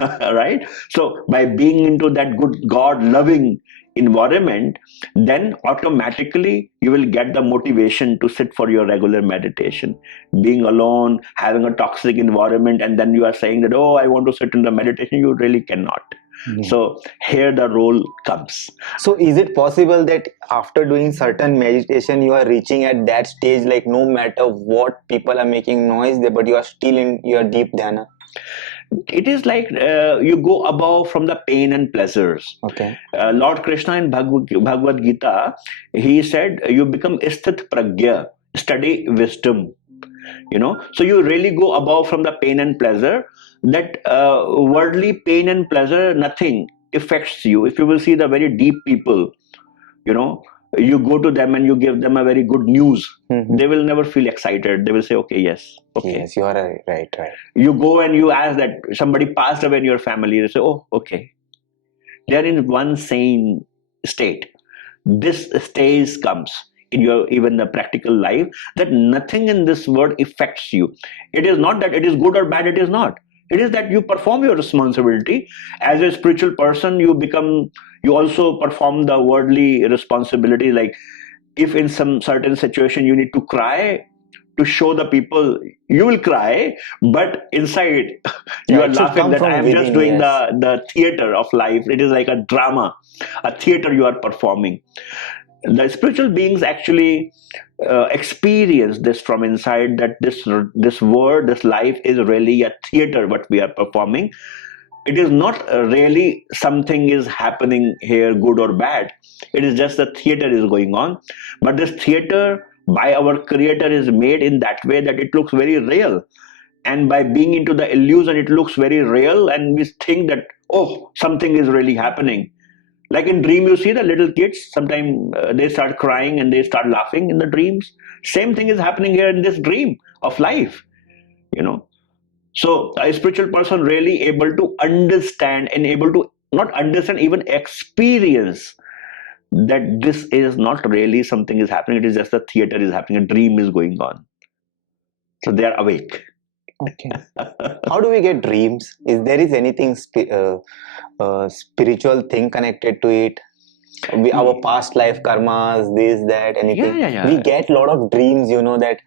Right? So by being into that good God loving environment, then automatically you will get the motivation to sit for your regular meditation. Being alone, having a toxic environment, and then you are saying that, oh, I want to sit in the meditation, you really cannot. So here the role comes. So is it possible that after doing certain meditation, you are reaching at that stage, like no matter what people are making noise there, but you are still in your deep dhyana? It is like you go above from the pain and pleasures. Okay. Lord Krishna in Bhagavad Gita, he said, you become isthit pragya, study wisdom. So you really go above from the pain and pleasure. That worldly pain and pleasure, nothing affects you. If you will see the very deep people, you go to them and you give them a very good news, they will never feel excited. They will say, okay, yes, okay. Yes, you are right. You go and you ask that somebody passed away in your family, they say, oh, okay. They are in one sane state. This stage comes in your even the practical life, that nothing in this world affects you. It is not that it is good or bad, it is not. It is that you perform your responsibility. As a spiritual person, you also perform the worldly responsibility. Like, if in some certain situation you need to cry to show the people, you will cry, but inside you are laughing that I am just doing the theater of life. It is like a drama, a theater you are performing. The spiritual beings actually experience this from inside, that this world, this life is really a theater what we are performing. It is not really something is happening here, good or bad. It is just the theater is going on. But this theater by our creator is made in that way that it looks very real. And by being into the illusion, it looks very real, and we think that, oh, something is really happening. Like in dream, you see the little kids, sometimes they start crying and they start laughing in the dreams. Same thing is happening here in this dream of life. So a spiritual person really able to understand, and able to not understand, even experience that this is not really something is happening. It is just a theater is happening. A dream is going on. So they are awake. Okay. How do we get dreams? Is anything spiritual thing connected to it? Our past life karmas, this, that, anything. Yeah. We get a lot of dreams, that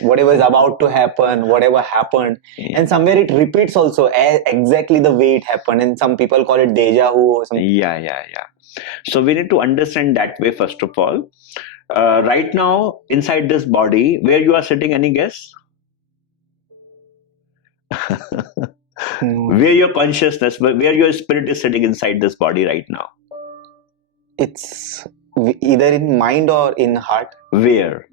whatever is about to happen, whatever happened, and somewhere it repeats also exactly the way it happened, and some people call it deja vu or something. Yeah. So we need to understand that way first of all. Right now, inside this body, where you are sitting, any guess? Where your consciousness, where your spirit is sitting inside this body right now? It's either in mind or in heart. Where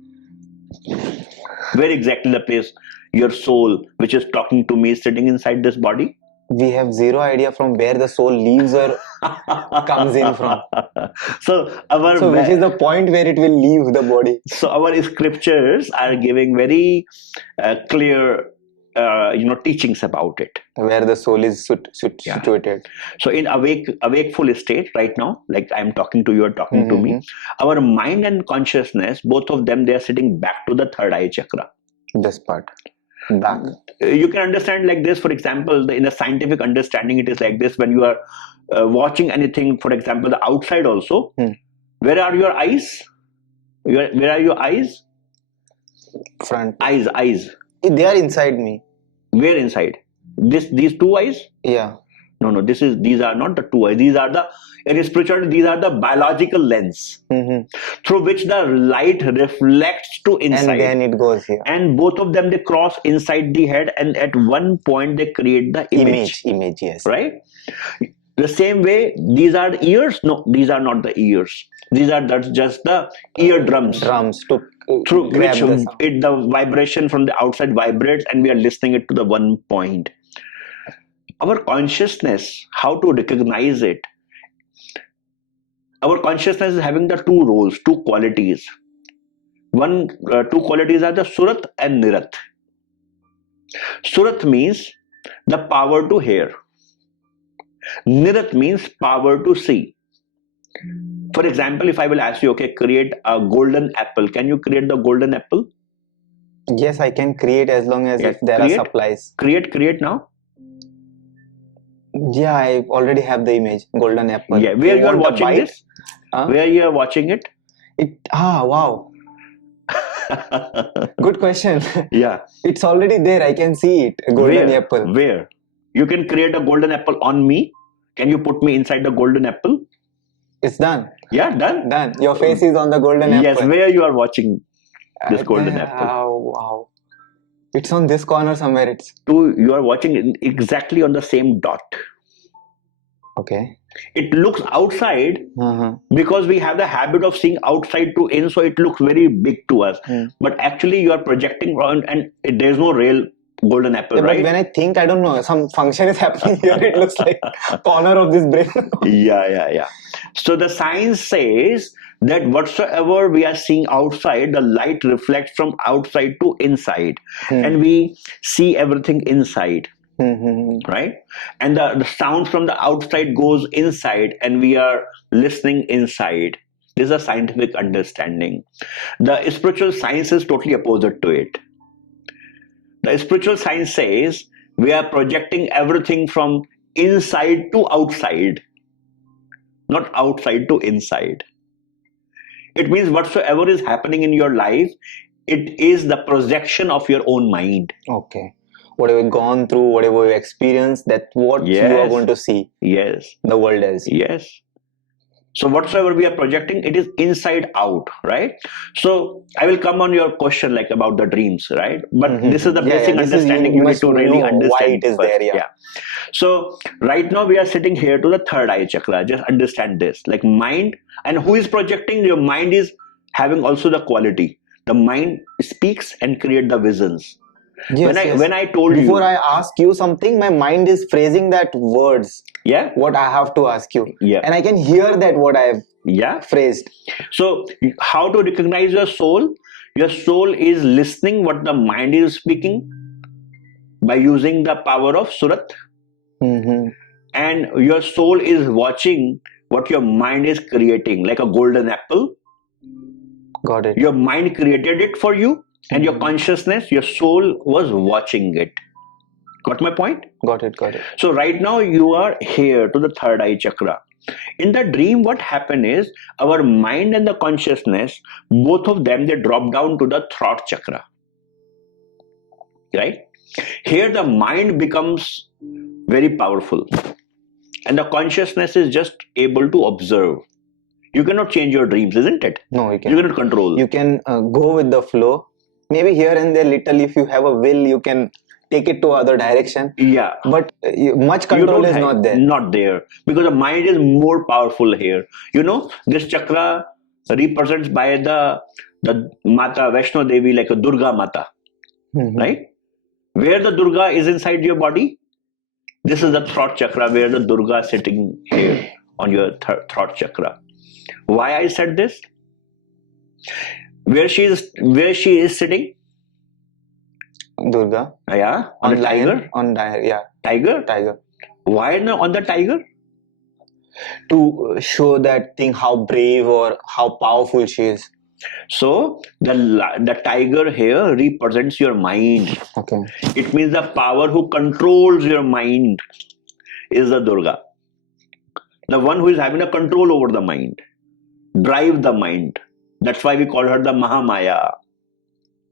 exactly the place your soul, which is talking to me, is sitting inside this body? We have zero idea from where the soul leaves or comes in from. So which is the point where it will leave the body? So our scriptures are giving very clear teachings about it. Where the soul is situated. So in awakeful state right now, like I'm talking to you, you're talking to me, our mind and consciousness, both of them, they are sitting back to the third eye chakra. This part. Back. You can understand like this. For example, in a scientific understanding, it is like this. When you are watching anything, for example, the outside also, where are your eyes? Where are your eyes? Front. Eyes. They are inside me. Where inside? These two eyes? Yeah. No. These are not the two eyes. These are in spirituality, these are the biological lens through which the light reflects to inside. And then it goes here. And both of them, they cross inside the head, and at one point they create the image. Image, yes. Right? The same way, these are the ears. No, these are not the ears. These are just the eardrums. Drums to through which the vibration from the outside vibrates, and we are listening it to the one point. Our consciousness, how to recognize it? Our consciousness is having the two roles, two qualities. Two qualities are the Surat and Nirat. Surat means the power to hear. Nirat means power to see. For example, if I will ask you, okay, create a golden apple. Can you create the golden apple? Yes, I can create as long as if there are supplies. Create now. Yeah, I already have the image, golden apple. Yeah, where you are watching this? Where you are watching it? Wow. Good question. Yeah. It's already there. I can see it. A golden apple. Where? You can create a golden apple on me. Can you put me inside the golden apple? It's done. Yeah, done. Done. Your face is on the golden apple. Yes, where you are watching this golden apple? Wow. It's on this corner somewhere. You are watching exactly on the same dot. Okay. It looks outside because we have the habit of seeing outside to in, so it looks very big to us. But actually, you are projecting around, and there's no real golden apple, right? But when I think, I don't know, some function is happening here. It looks like corner of this brain. Yeah. So the science says that whatsoever we are seeing outside, the light reflects from outside to inside, and we see everything inside. Right? And the sound from the outside goes inside, and we are listening inside. This is a scientific understanding. The spiritual science is totally opposite to it. The spiritual science says we are projecting everything from inside to outside, not outside to inside. It means whatsoever is happening in your life, it is the projection of your own mind. Okay. Whatever you've gone through, whatever you experienced, that's what you are going to see. Yes. The world as. Yes. So whatsoever we are projecting, it is inside out, right? So I will come on your question like about the dreams, right? But this is the basic understanding you need to really understand why it is first. there. Yeah. So right now we are sitting here to the third eye chakra. Just understand this, like mind, and who is projecting? Your mind is having also the quality. The mind speaks and create the visions. Yes, when I told you, before I ask you something, my mind is phrasing that words. Yeah. What I have to ask you. Yeah. And I can hear that what I have phrased. So how to recognize your soul? Your soul is listening what the mind is speaking by using the power of Surat. And your soul is watching what your mind is creating, like a golden apple. Got it. Your mind created it for you. And your consciousness, your soul was watching it. Got my point? Got it. So right now you are here to the third eye chakra. In the dream, what happened is our mind and the consciousness, both of them, they drop down to the throat chakra. Right? Here the mind becomes very powerful. And the consciousness is just able to observe. You cannot change your dreams, isn't it? No, you cannot control. You can go with the flow. Maybe here and there little, if you have a will, you can take it to other direction. Yeah. But much control is not there. Not there. Because the mind is more powerful here. You know, this chakra represents by the Mata Vaishno Devi, like a Durga Mata. Right? Where the Durga is inside your body, this is the throat chakra where the Durga is sitting here on your throat chakra. Why I said this? Where she is sitting, Durga. Yeah, on the lion, tiger. on tiger, yeah. Tiger. Why on the tiger? To show that thing how brave or how powerful she is. So the tiger here represents your mind. Okay. It means the power who controls your mind is the Durga. The one who is having a control over the mind, drive the mind. That's why we call her the Mahamaya.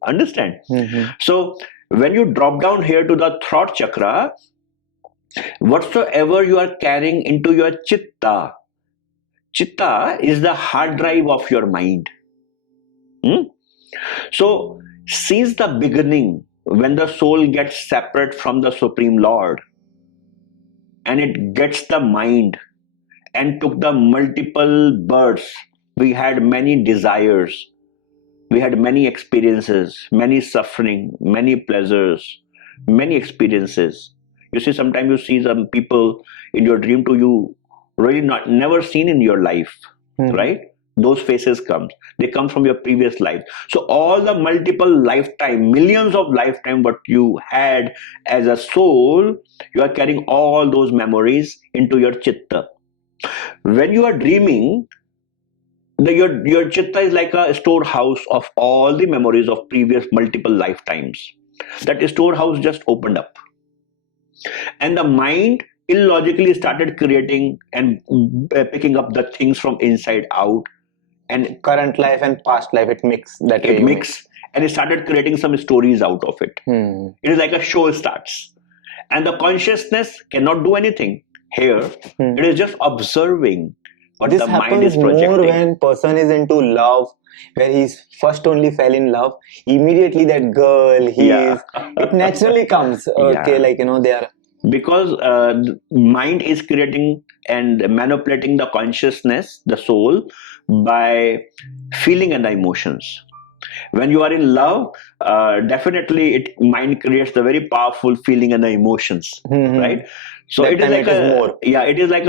Understand? So when you drop down here to the throat chakra, whatsoever you are carrying into your chitta is the hard drive of your mind. So since the beginning, when the soul gets separate from the Supreme Lord and it gets the mind and took the multiple births, we had many desires, we had many experiences, many suffering, many pleasures, many experiences. You see, sometimes you see some people in your dream to you really never seen in your life, right? Those faces come. They come from your previous life. So all the multiple lifetime, millions of lifetime what you had as a soul, you are carrying all those memories into your chitta. When you are dreaming, your chitta is like a storehouse of all the memories of previous multiple lifetimes. That storehouse just opened up. And the mind illogically started creating and picking up the things from inside out. And current life and past life, it mix that way. It mix and it started creating some stories out of it. It is like a show starts. And the consciousness cannot do anything. Here, it is just observing what this the mind is projecting. More when person is into love, where he's first only fell in love, immediately that girl, it naturally comes. Okay, like they are. Because mind is creating and manipulating the consciousness, the soul, by feeling and the emotions. When you are in love, definitely mind creates the very powerful feeling and the emotions, right? So that it is like it is like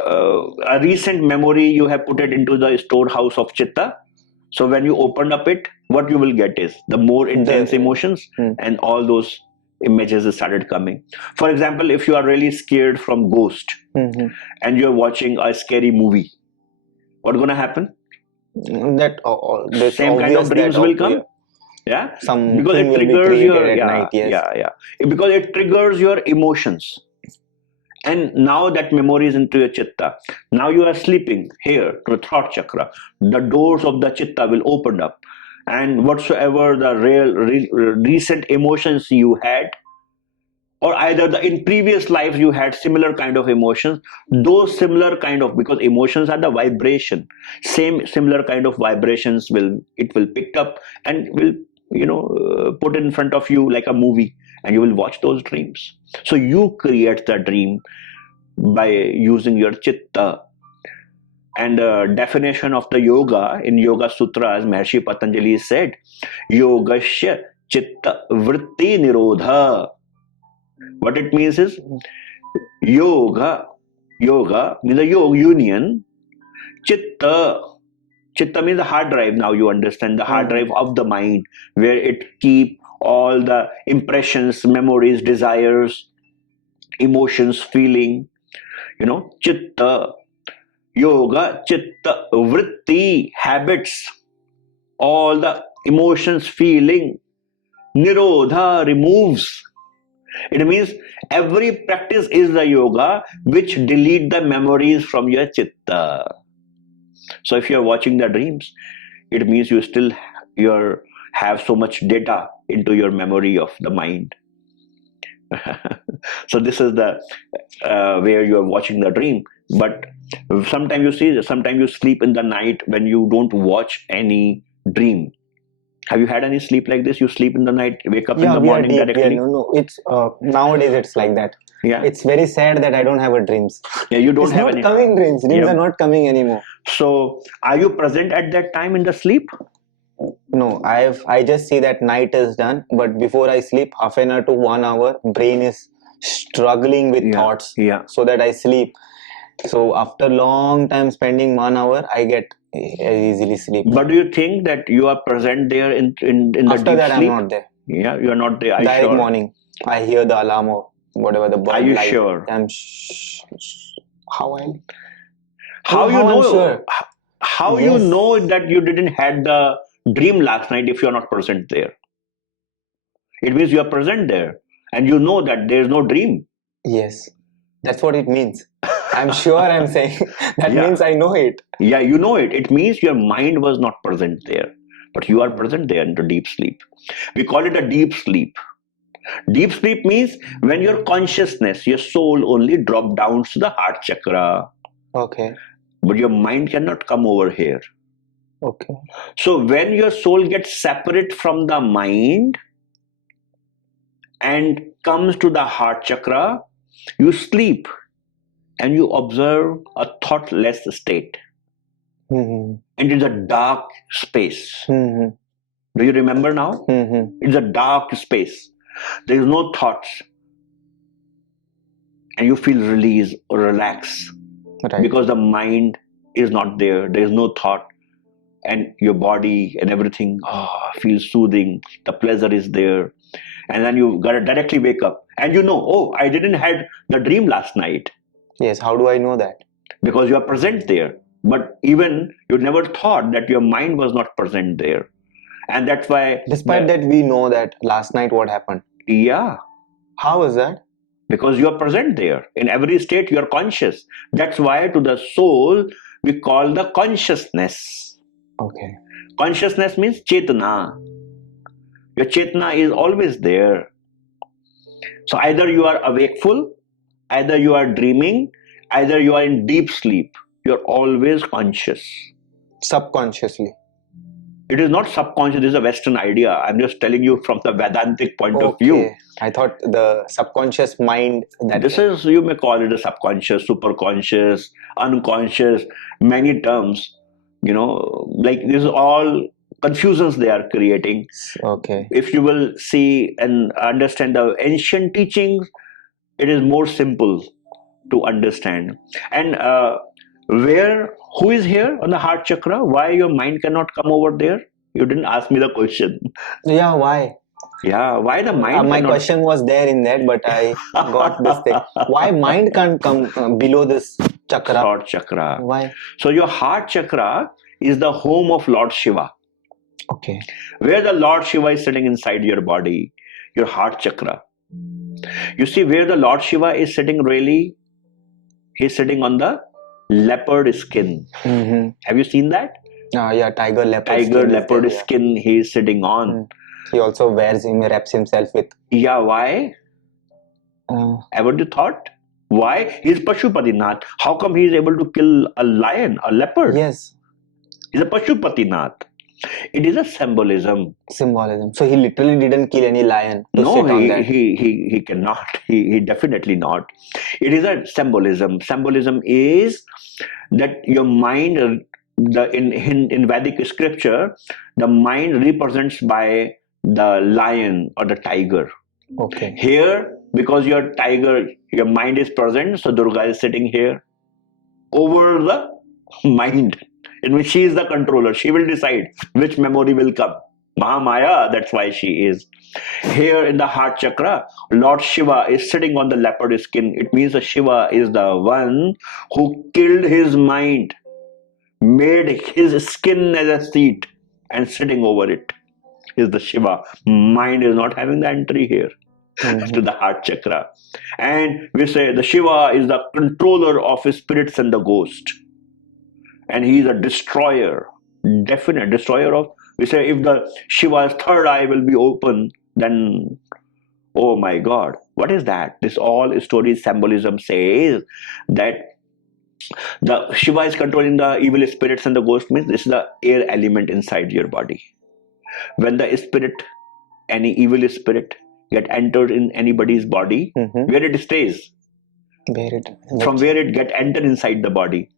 a recent memory you have put it into the storehouse of chitta. So when you open up it, what you will get is the more intense emotions and all those images started coming. For example, if you are really scared from ghost and you're watching a scary movie, what's going to happen? That same kind of dreams will come. Because it triggers your because it triggers your emotions. And now that memory is into your chitta. Now you are sleeping here to the throat chakra. The doors of the chitta will open up. And whatsoever the recent emotions you had, or either in previous lives you had similar kind of emotions, those similar kind of, because emotions are the vibration, similar kind of vibrations will pick up and will put in front of you like a movie, and you will watch those dreams. So you create the dream by using your chitta. And the definition of the yoga in Yoga Sutras, Maharishi Patanjali said, Yogasya chitta vritti nirodha. What it means is, yoga means a union. Chitta means the hard drive. Now you understand the hard drive of the mind, where it keep all the impressions, memories, desires, emotions, feeling. Chitta, yoga, chitta, vritti, habits, all the emotions, feeling. Nirodha, removes. It means every practice is the yoga which delete the memories from your chitta. So if you are watching the dreams, it means you still have so much data into your memory of the mind. So this is the where you are watching the dream. But sometimes you sleep in the night when you don't watch any dream. Have you had any sleep like this? You sleep in the night, wake up in the morning directly? No. It's nowadays it's like that. It's very sad that I don't have a dreams. You don't have any coming dreams. Dreams are not coming anymore. So are you present at that time in the sleep? No, I just see that night is done, but before I sleep, half an hour to 1 hour, brain is struggling with thoughts, so that I sleep. So after long time spending 1 hour, I get easily sleep. But do you think that you are present there in the After deep that, sleep? I'm not there. Yeah, you are not there. Are you Direct sure? morning, I hear the alarm or whatever the bird Are you light. sure? How I? How you I'm know? sure. How you Yes. know that you didn't had the dream last night if you are not present there? It means you are present there, and you know that there is no dream. Yes, that's what it means. I'm sure I'm saying that Yeah. means I know it. Yeah, you know it. It means your mind was not present there, but you are present there into deep sleep. We call it a deep sleep. Deep sleep means when your consciousness, your soul only drop down to the heart chakra, Okay. but your mind cannot come over here. Okay. So when your soul gets separate from the mind and comes to the heart chakra, you sleep and you observe a thoughtless state. Mm-hmm. And it's a dark space. Mm-hmm. Do you remember now? Mm-hmm. It's a dark space. There is no thoughts. And you feel release or relax. Right. Because the mind is not there. There is no thought. And your body and everything feels soothing. The pleasure is there. And then you gotta directly wake up. And you know, oh, I didn't had the dream last night. Yes, how do I know that? Because you are present there. But even you never thought that your mind was not present there. And that's why... Despite that, we know that last night what happened. Yeah. How is that? Because you are present there. In every state, you are conscious. That's why to the soul, we call the consciousness. Okay. Consciousness means chetana. Your chetana is always there. So either you are awakeful, either you are dreaming, either you are in deep sleep. You're always conscious. Subconsciously. It is not subconscious, it is a Western idea. I'm just telling you from the Vedantic point of view. I thought the subconscious mind... is, you may call it a subconscious, superconscious, unconscious, many terms. Like this is all confusions they are creating. Okay. If you will see and understand the ancient teachings, it is more simple to understand. And who is here on the heart chakra? Why your mind cannot come over there? You didn't ask me the question. Yeah, why? Yeah, why the mind my cannot... question was there in that, but I got this thing. Why mind can't come below this chakra? Throat chakra. Why? So your heart chakra is the home of Lord Shiva. Okay. Where the Lord Shiva is sitting inside your body, your heart chakra. You see where the Lord Shiva is sitting really? He's sitting on the leopard skin. Mm-hmm. Have you seen that? Yeah, tiger leopard skin he is sitting on. He also wraps himself with... Yeah, why? Ever you thought? Why? He's Pashupatinath. How come he is able to kill a lion, a leopard? Yes. He's a Pashupatinath. It is a symbolism. So he literally didn't kill any lion to sit on that. he cannot. He definitely not. It is a symbolism. Symbolism is that your mind, in Vedic scripture, the mind represents by the lion or the tiger. Okay. Here, because your mind is present, so Durga is sitting here over the mind, in which she is the controller. She will decide which memory will come. Mahamaya, that's why she is. Here in the heart chakra, Lord Shiva is sitting on the leopard skin. It means that Shiva is the one who killed his mind, made his skin as a seat and sitting over it is the Shiva. Mind is not having the entry here. To the heart chakra. And we say the Shiva is the controller of spirits and the ghost. And he is a destroyer, definite destroyer of... We say if the Shiva's third eye will be open, then, oh my God, what is that? This all story symbolism says that the Shiva is controlling the evil spirits and the ghost, means this is the air element inside your body. When the spirit, any evil spirit, get entered in anybody's body, where it stays, from where it get entered inside the body,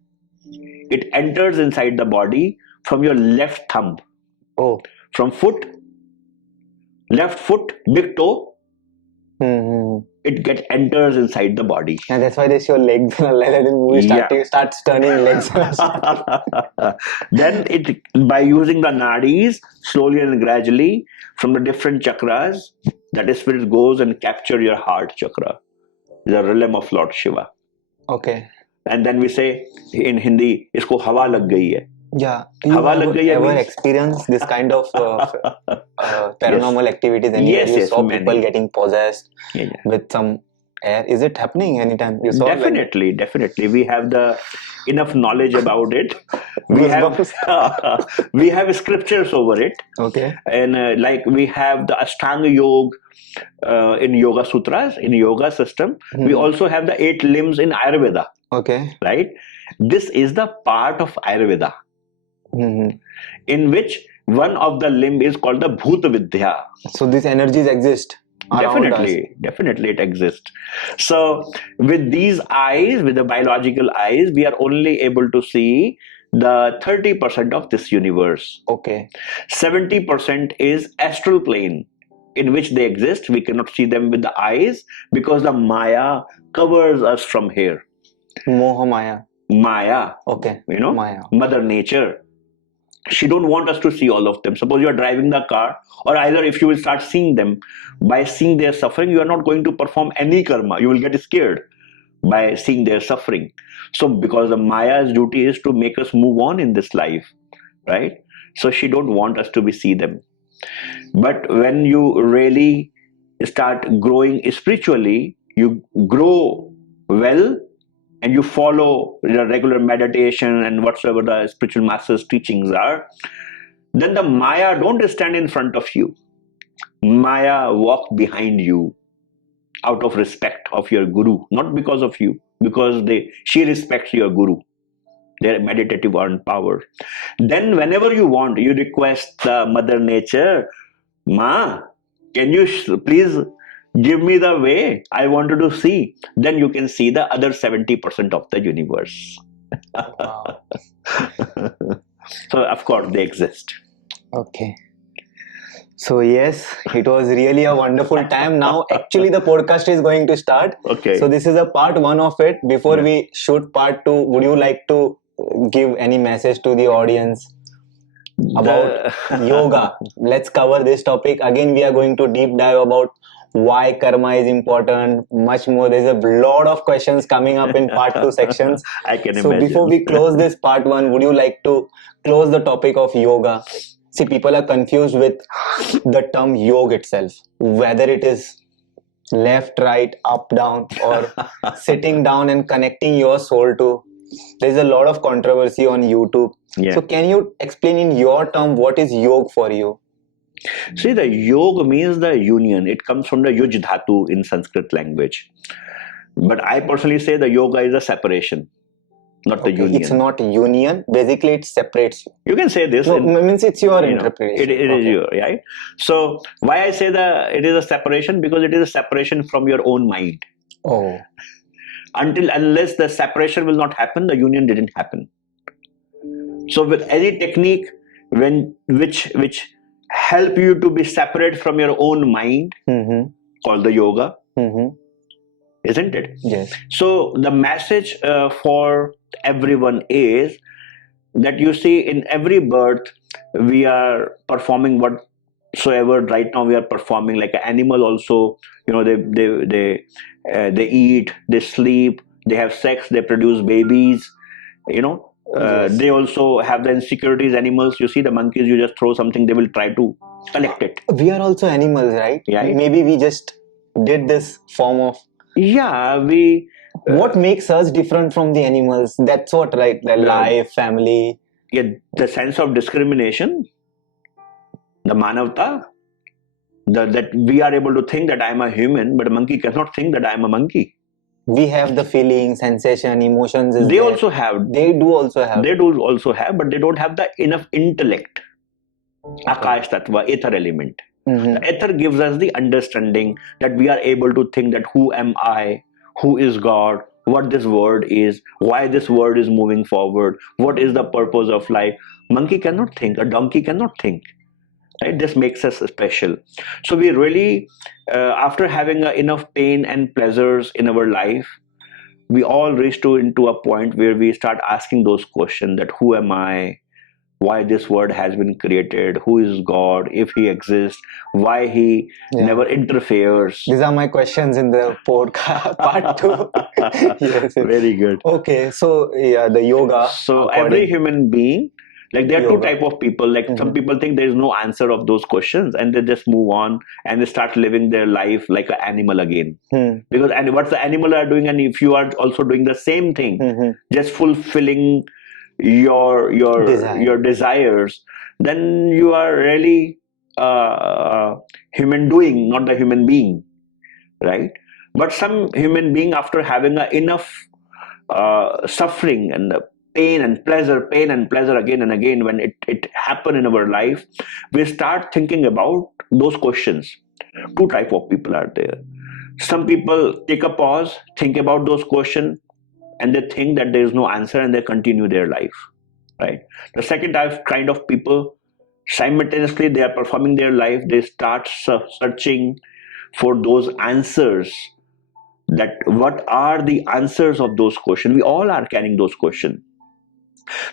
it enters inside the body from your left thumb. From foot, left foot, big toe, it enters inside the body. And that's why they show legs like that in movie starts turning legs. Then by using the nadis, slowly and gradually, from the different chakras, that spirit goes and capture your heart chakra, the realm of Lord Shiva. Okay. And then we say in Hindi, isko hawa lag gayi hai. Yeah. You ever experienced this kind of paranormal activities anywhere? You saw people getting possessed with some air. Is it happening anytime you saw? Definitely. We have the enough knowledge about it. We have scriptures over it. Okay. And like we have the Ashtanga Yoga in Yoga Sutras, in Yoga system. We also have the 8 limbs in Ayurveda. Okay. Right? This is the part of Ayurveda. In which one of the limb is called the Bhuta Vidya. So these energies exist. Definitely it exists. So with these eyes, with the biological eyes, we are only able to see the 30% of this universe. Okay. 70% is astral plane in which they exist. We cannot see them with the eyes because the Maya covers us from here. Moha Maya. Okay. Maya. Mother Nature. She don't want us to see all of them. Suppose you are driving the car, or either if you will start seeing them, by seeing their suffering, you are not going to perform any karma. You will get scared by seeing their suffering. So because the Maya's duty is to make us move on in this life, right? So she don't want us to see them. But when you really start growing spiritually, you grow well, and you follow the regular meditation and whatsoever the spiritual masters' teachings are, then the Maya don't stand in front of you. Maya walk behind you out of respect of your guru, not because of you, because she respects your guru, their meditative power. Then whenever you want, you request the Mother Nature, Ma, can you please give me the way I wanted to see? Then you can see the other 70% of the universe. Wow. So of course they exist. Okay. So yes, it was really a wonderful time. Now actually the podcast is going to start. Okay. So this is a part 1 of it. Before we shoot part 2, would you like to give any message to the audience about yoga? Let's cover this topic. Again, we are going to deep dive about why karma is important, much more. There's a lot of questions coming up in part 2 sections. I can imagine. So before we close this part 1, would you like to close the topic of yoga? See, people are confused with the term yoga itself, whether it is left, right, up, down, or sitting down and connecting your soul to. There's a lot of controversy on YouTube. Yeah. So can you explain in your term what is yoga for you? See, the yoga means the union. It comes from the yuj dhatu in Sanskrit language. But I personally say the yoga is a separation, not the union. It's not union. Basically, it separates you. You can say this. No, means it's your interpretation. It is your, right? So why I say it is a separation? Because it is a separation from your own mind. Oh. Unless the separation will not happen, the union didn't happen. So with any technique which help you to be separate from your own mind, called the yoga, isn't it? Yes. So the message for everyone is that you see in every birth we are performing whatsoever. Right now we are performing like an animal also. They eat, they sleep, they have sex, they produce babies. Yes. They also have the insecurities. Animals, you see the monkeys, you just throw something, they will try to collect it. We are also animals, right? Yeah. Maybe we just did this form of. Yeah, we. What makes us different from the animals? That's what, right? The life, family. Yeah, the sense of discrimination, the manavta, that we are able to think that I am a human, but a monkey cannot think that I am a monkey. We have the feeling, sensation, emotions. They also have. They do also have. They do also have, but they don't have the enough intellect. Akash Tattva, ether element. The ether gives us the understanding that we are able to think that who am I, who is God, what this world is, why this world is moving forward, what is the purpose of life. Monkey cannot think, a donkey cannot think. right? This makes us special. So we really, after having enough pain and pleasures in our life, we all reach into a point where we start asking those questions, that who am I, why this world has been created, who is God, if he exists, why he never interferes. These are my questions in the podcast part 2. Yes. Very good. Okay, so yeah, the yoga. So every human being, like there are two type of people, like some people think there is no answer of those questions and they just move on and they start living their life like an animal again. Because and what the animal are doing, and if you are also doing the same thing, just fulfilling your desires, then you are really human doing, not the human being, right? But some human being, after having enough suffering and pain and pleasure again and again, when it happen in our life, we start thinking about those questions. Two type of people are there. Some people take a pause, think about those questions, and they think that there is no answer and they continue their life, right? The second kind of people, simultaneously they are performing their life, they start searching for those answers, that what are the answers of those questions. We all are carrying those questions.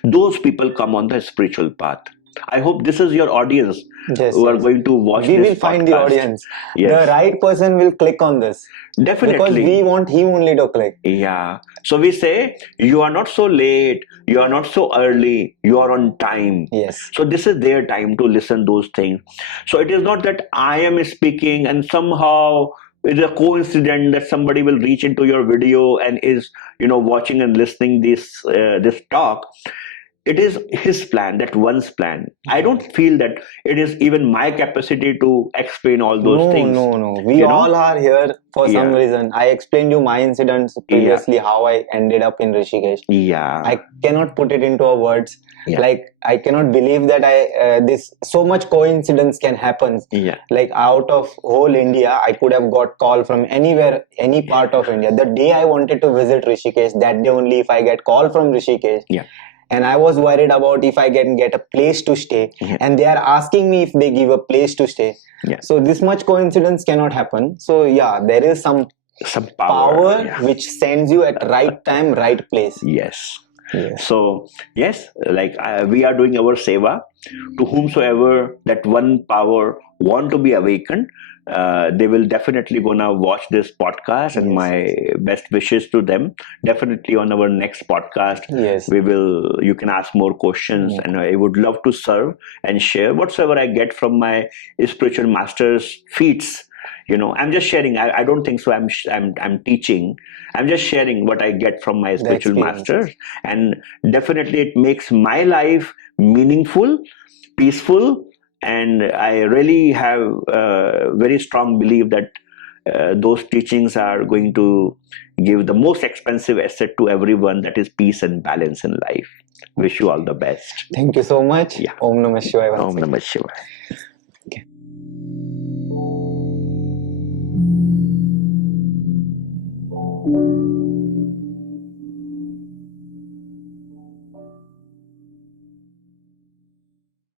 Those people come on the spiritual path. I hope this is your audience who are going to watch this. We will find the audience. The right person will click on this. Definitely. Because we want him only to click. Yeah. So we say, you are not so late, you are not so early, you are on time. Yes. So this is their time to listen those things. So it is not that I am speaking and somehow it's a coincidence that somebody will reach into your video and is, watching and listening this talk. It is his plan, that one's plan. I don't feel that it is even my capacity to explain all those things. No. We all are here for some reason. I explained you my incidents previously, how I ended up in Rishikesh. Yeah. I cannot put it into words. Yeah. Like, I cannot believe that this so much coincidence can happen. Yeah. Like, out of whole India, I could have got call from anywhere, any part of India. The day I wanted to visit Rishikesh, that day only, if I get call from Rishikesh. Yeah. And I was worried about if I can get a place to stay. And they are asking me if they give a place to stay. So this much coincidence cannot happen. So yeah, there is some power which sends you at right time, right place. Yes. So yes, like we are doing our seva to whomsoever that one power want to be awakened. They will definitely gonna watch this podcast, and my best wishes to them. Definitely on our next podcast, you can ask more questions, and I would love to serve and share whatsoever I get from my spiritual masters' feats. I'm just sharing. I don't think so. I'm teaching. I'm just sharing what I get from my spiritual masters, and definitely it makes my life meaningful, peaceful. And I really have a very strong belief that those teachings are going to give the most expensive asset to everyone, that is peace and balance in life. Wish you all the best. Thank you so much. Yeah. Om Namah Shivaya. Om Namah Shivaya.